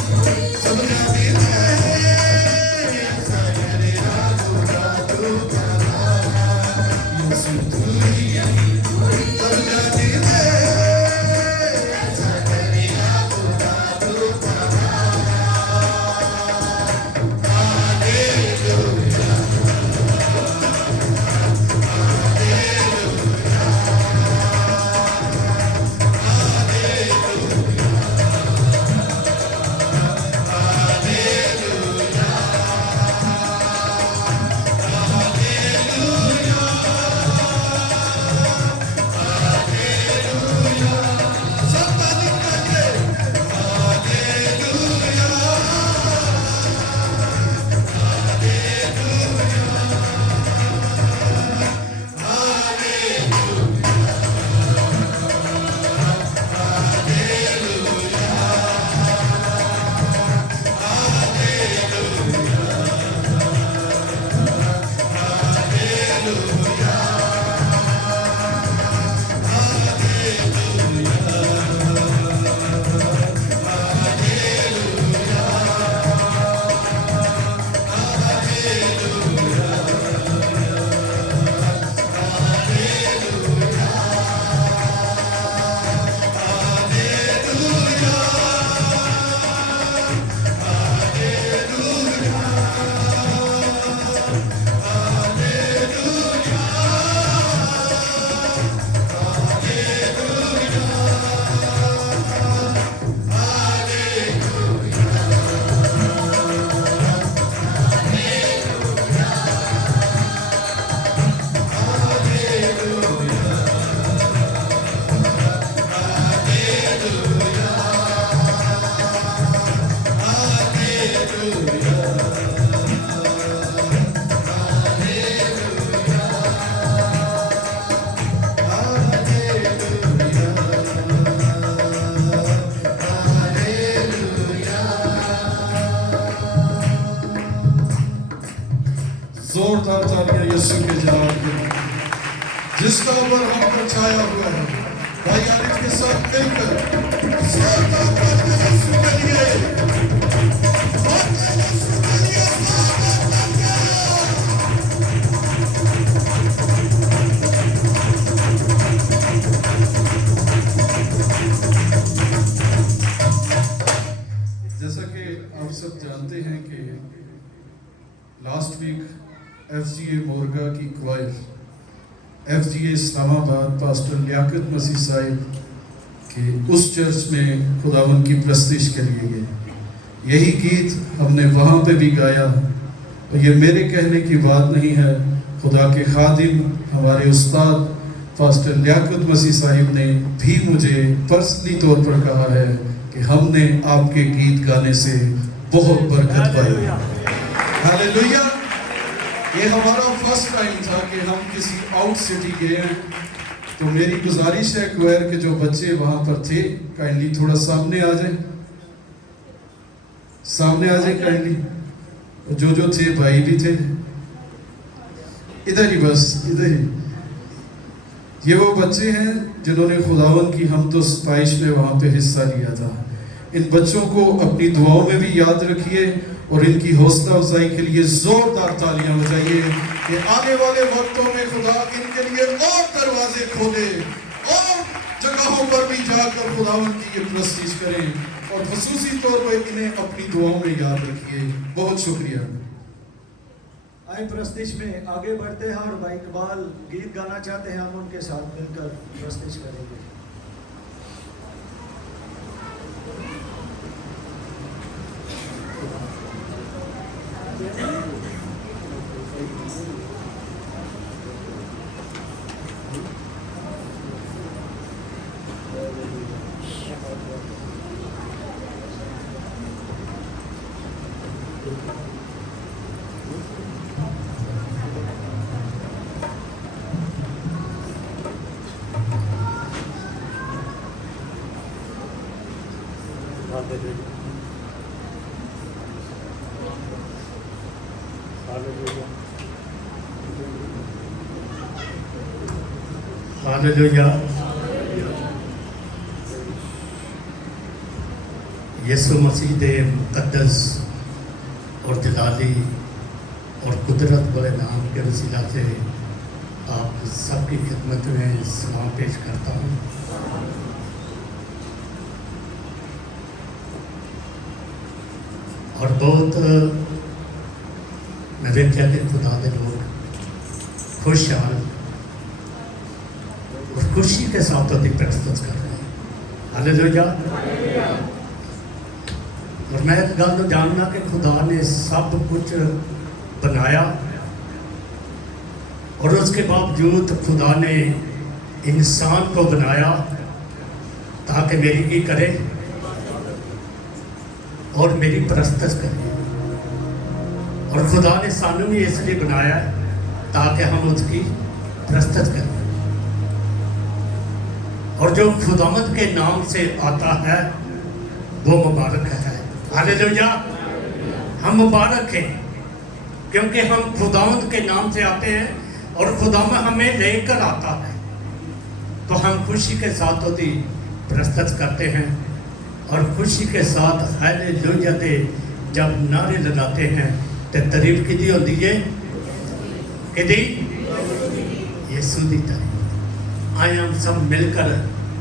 जोरदार तालियां यीशु के जलाल के लिए, जिसका ऊपर हम पर छाया हुआ है। भाई आरिफ के साथ मिलकर जोरदार तालियां यीशु के लिए। जैसा कि आप सब जानते हैं कि लास्ट वीक FGA मोरगा की choir FGA Islamabad pastor Liaquat Masih साहिब के उस चर्च में खुदावन की प्रस्तिश के लिए गए। यही गीत हमने वहाँ पे भी गाया और ये मेरे कहने की बात नहीं है, खुदा के खादिम हमारे उस्ताद पास्टर लियाकत मसीह साहिब ने भी मुझे पर्सनली तौर पर कहा है कि हमने आपके गीत गाने से बहुत बरकत पाई। हालेलुया। ये हमारा फर्स्ट टाइम था कि हम किसी आउट सिटी गए हैं, तो मेरी गुजारिश है क्वायर के जो बच्चे वहां पर थे काइंडली थोड़ा सामने आ जाए, सामने आ जाए काइंडली। जो थे भाई भी थे इधर ही, बस इधर ही। ये वो बच्चे हैं जिन्होंने खुदावन की हम तो सताइश में वहां पे हिस्सा लिया था। इन बच्चों को अपनी दुआओं में भी याद रखिए और इनकी हौसला अफजाई के लिए जोरदार तालियां बजाइए कि आने वाले वक्तों में खुदा इनके लिए और दरवाजे खोले और जगहों पर भी जाकर खुदावन की ये प्रस्तिश करें और खसूसी तौर पर इन्हें अपनी दुआओं में याद रखिए। बहुत शुक्रिया। आए प्रस्तिश में आगे बढ़ते हैं और भाई इकबाल गीत गाना चाहते हैं, हम उनके साथ मिलकर प्रस्तिश करेंगे। हालेलुया। यीशु मसीह दे मुकद्दस और जलाली और कुदरत वाले नाम के वसीला से आप सबकी खिदमत में सलाम पेश करता हूँ। और बहुत मैं देखा कि खुदा के लोग खुशहाल और खुशी के साथ होती प्रस्तुत कर रहे हैं। हालेलुया। और मैं एक गल तो जानना कि खुदा ने सब कुछ बनाया और उसके बावजूद खुदा ने इंसान को बनाया ताकि मेरी की करे और मेरी परस्तश करे। और खुदा ने सानू भी इसलिए बनाया ताकि हम उसकी परस्तश करें। और जो खुदावंद के नाम से आता है वो मुबारक है। हालेलुया। हम मुबारक हैं क्योंकि हम खुदावंद के नाम से आते हैं और खुदावंद हमें लेकर आता है, तो हम खुशी के साथ उसकी परस्तश करते हैं और खुशी के साथ हालेलुया दे जब नारे लगाते हैं तो तारीफ किदी होती है, किदी यीशु दी तारीफ। आए हम सब मिलकर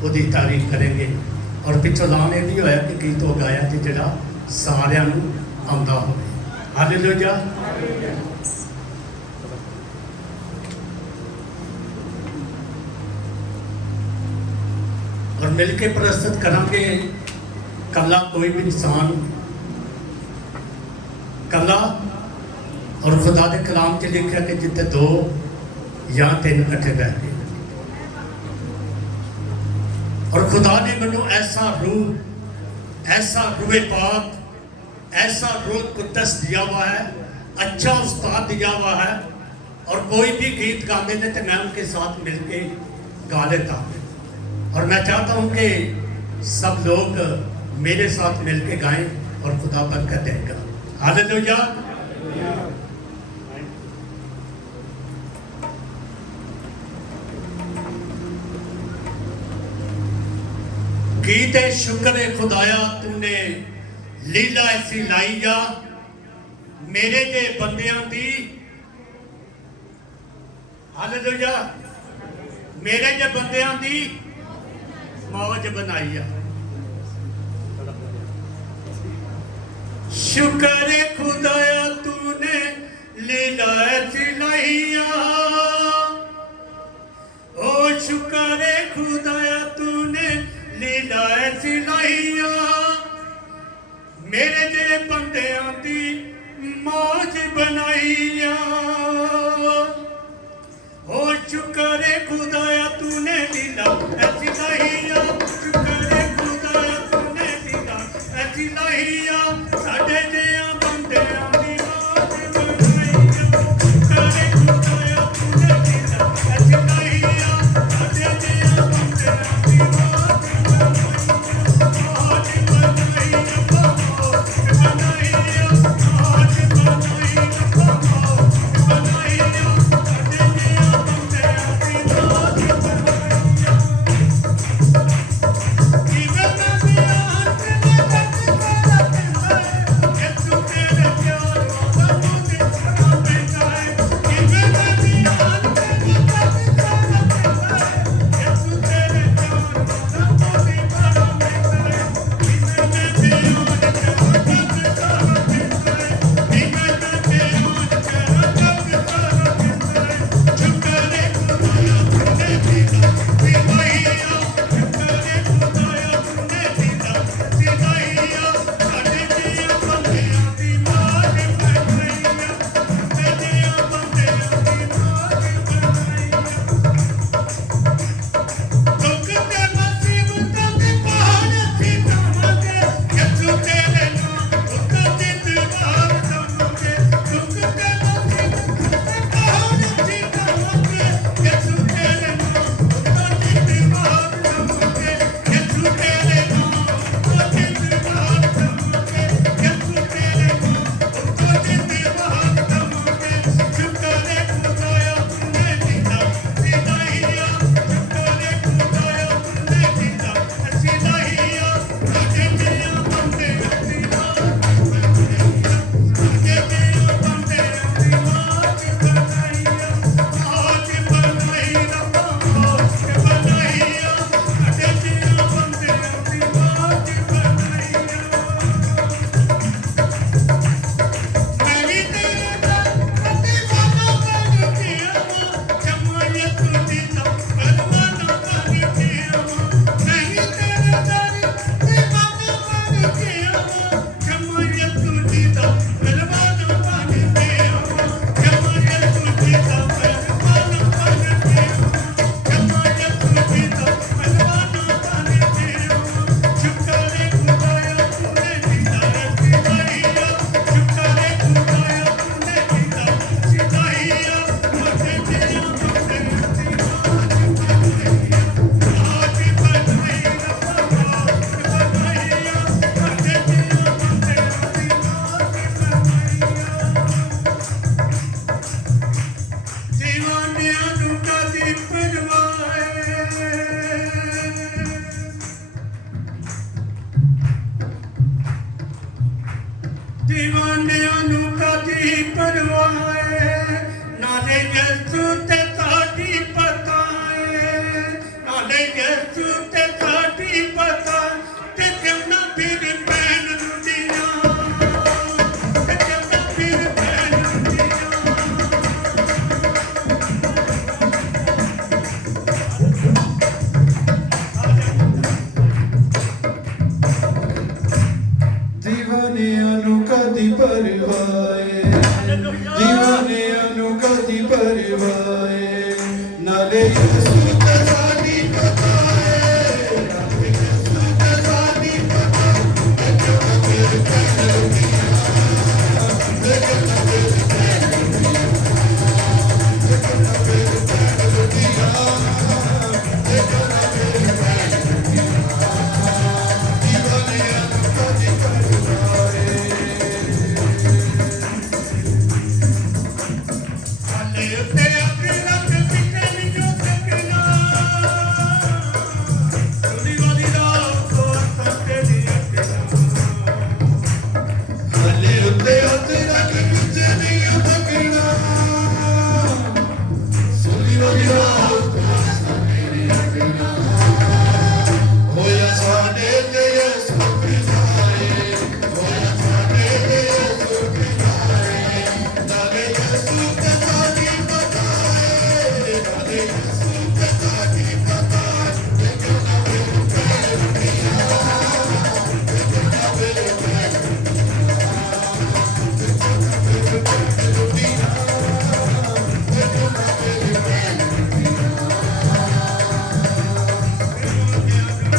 उसकी तारीफ करेंगे। और पिछों लाने भी होया कि गीत वो गाया कि जरा सारिਆਂ ਨੂੰ आंदा हो। हालेलुया। और मिलके प्रस्तुत करांगे। कला कोई भी इंसान कला और खुदा के कलाम च लिखा कि जिथे 2 या 3 इकट्ठे बैठे। और खुदा ने मैनू ऐसा रूह पाक, ऐसा रूह कुद्दस दिया हुआ है, अच्छा उस्ताद दिया हुआ है। और कोई भी गीत गाते हैं तो मैं उनके साथ मिलके गा लेता हूँ। और मैं चाहता हूँ कि सब लोग मेरे साथ मिलके गाएं और खुदा बरकत देगा। हालेलुया। गीत शुक्र है खुदाया तूने लीला ऐसी लाईया मेरे जे बंदियां दी। हालेलुया। मेरे जे बंदियां दी मौज बनाईया। शुक्र है खुदाया तूने लीला ऐसी लाईया। ओ शुक्र है खुदाया तूने लीला ऐसी लाईया मेरे जे बंदियां दी मौज बनाईया। ओ शुक्र है खुदाया तूने लीला ऐसी लाईया। शुक्र है खुदाया तूने लीला ऐसी लाईया साडे जिहां बंदियां दी मौज बनाईया। शुक्र है खुदाया तूने लीला ऐसी लाईया साडे जिहां बंदियां दी परवाए नाले यसु ते साडी पताए नाले यसु ते साडी पता ते क्यों ना फिर पैन रुटिया ते क्यों ना फिर पैन रुटिया दीवानियां नु कदी परवाए दीवानियां नु कदी परवाए नाले यसू ते साडी पताए नाले यसू ते साडी हाले ते अपने रंग पिटे नी जो सकना सुनी वाली रात को असते नी हले उत्ते उत्ते रख पिछे नहीं उतकना सोली वाली रात होया साडे ते यसू पिताए होया साडे ते यसू पिताए नाले यसू ते साडी पताए नाले यसू ते साडी पताए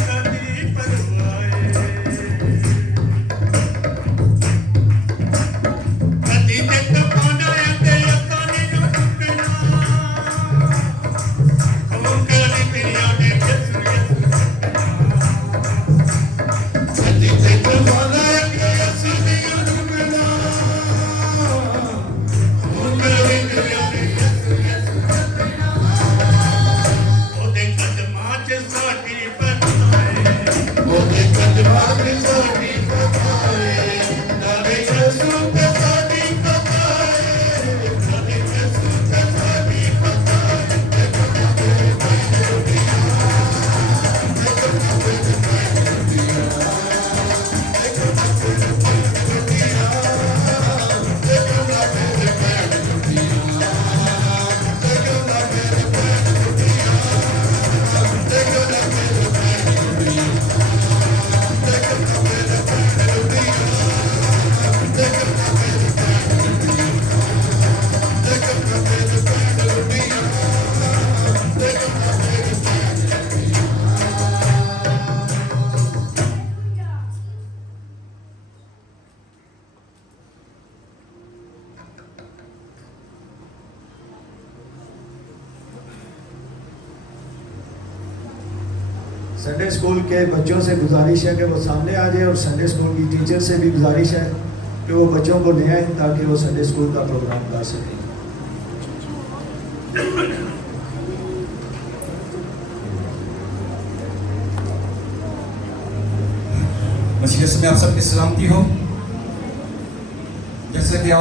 कदी परवाए कदी ते तपना ते अकाने जो टुकना हो कली पिया दे यसु कदी ते तवाना के यसू दी उड़ना हो कदी पिया दे ओदे कदमां च साडी पताए ओदे कदमां ते साडी पताए नाले यसू ते साडी पताए नाले यसू ते साडी पताए संडे स्कूल के बच्चों से गुजारिश है कि वो सामने आ जाए और संडे स्कूल की टीचर से भी गुजारिश है कि वो बच्चों को ले आए ताकि वो संडे स्कूल का प्रोग्राम कर सकें। मसीह में आप सबकी सलामती हो। जैसे कि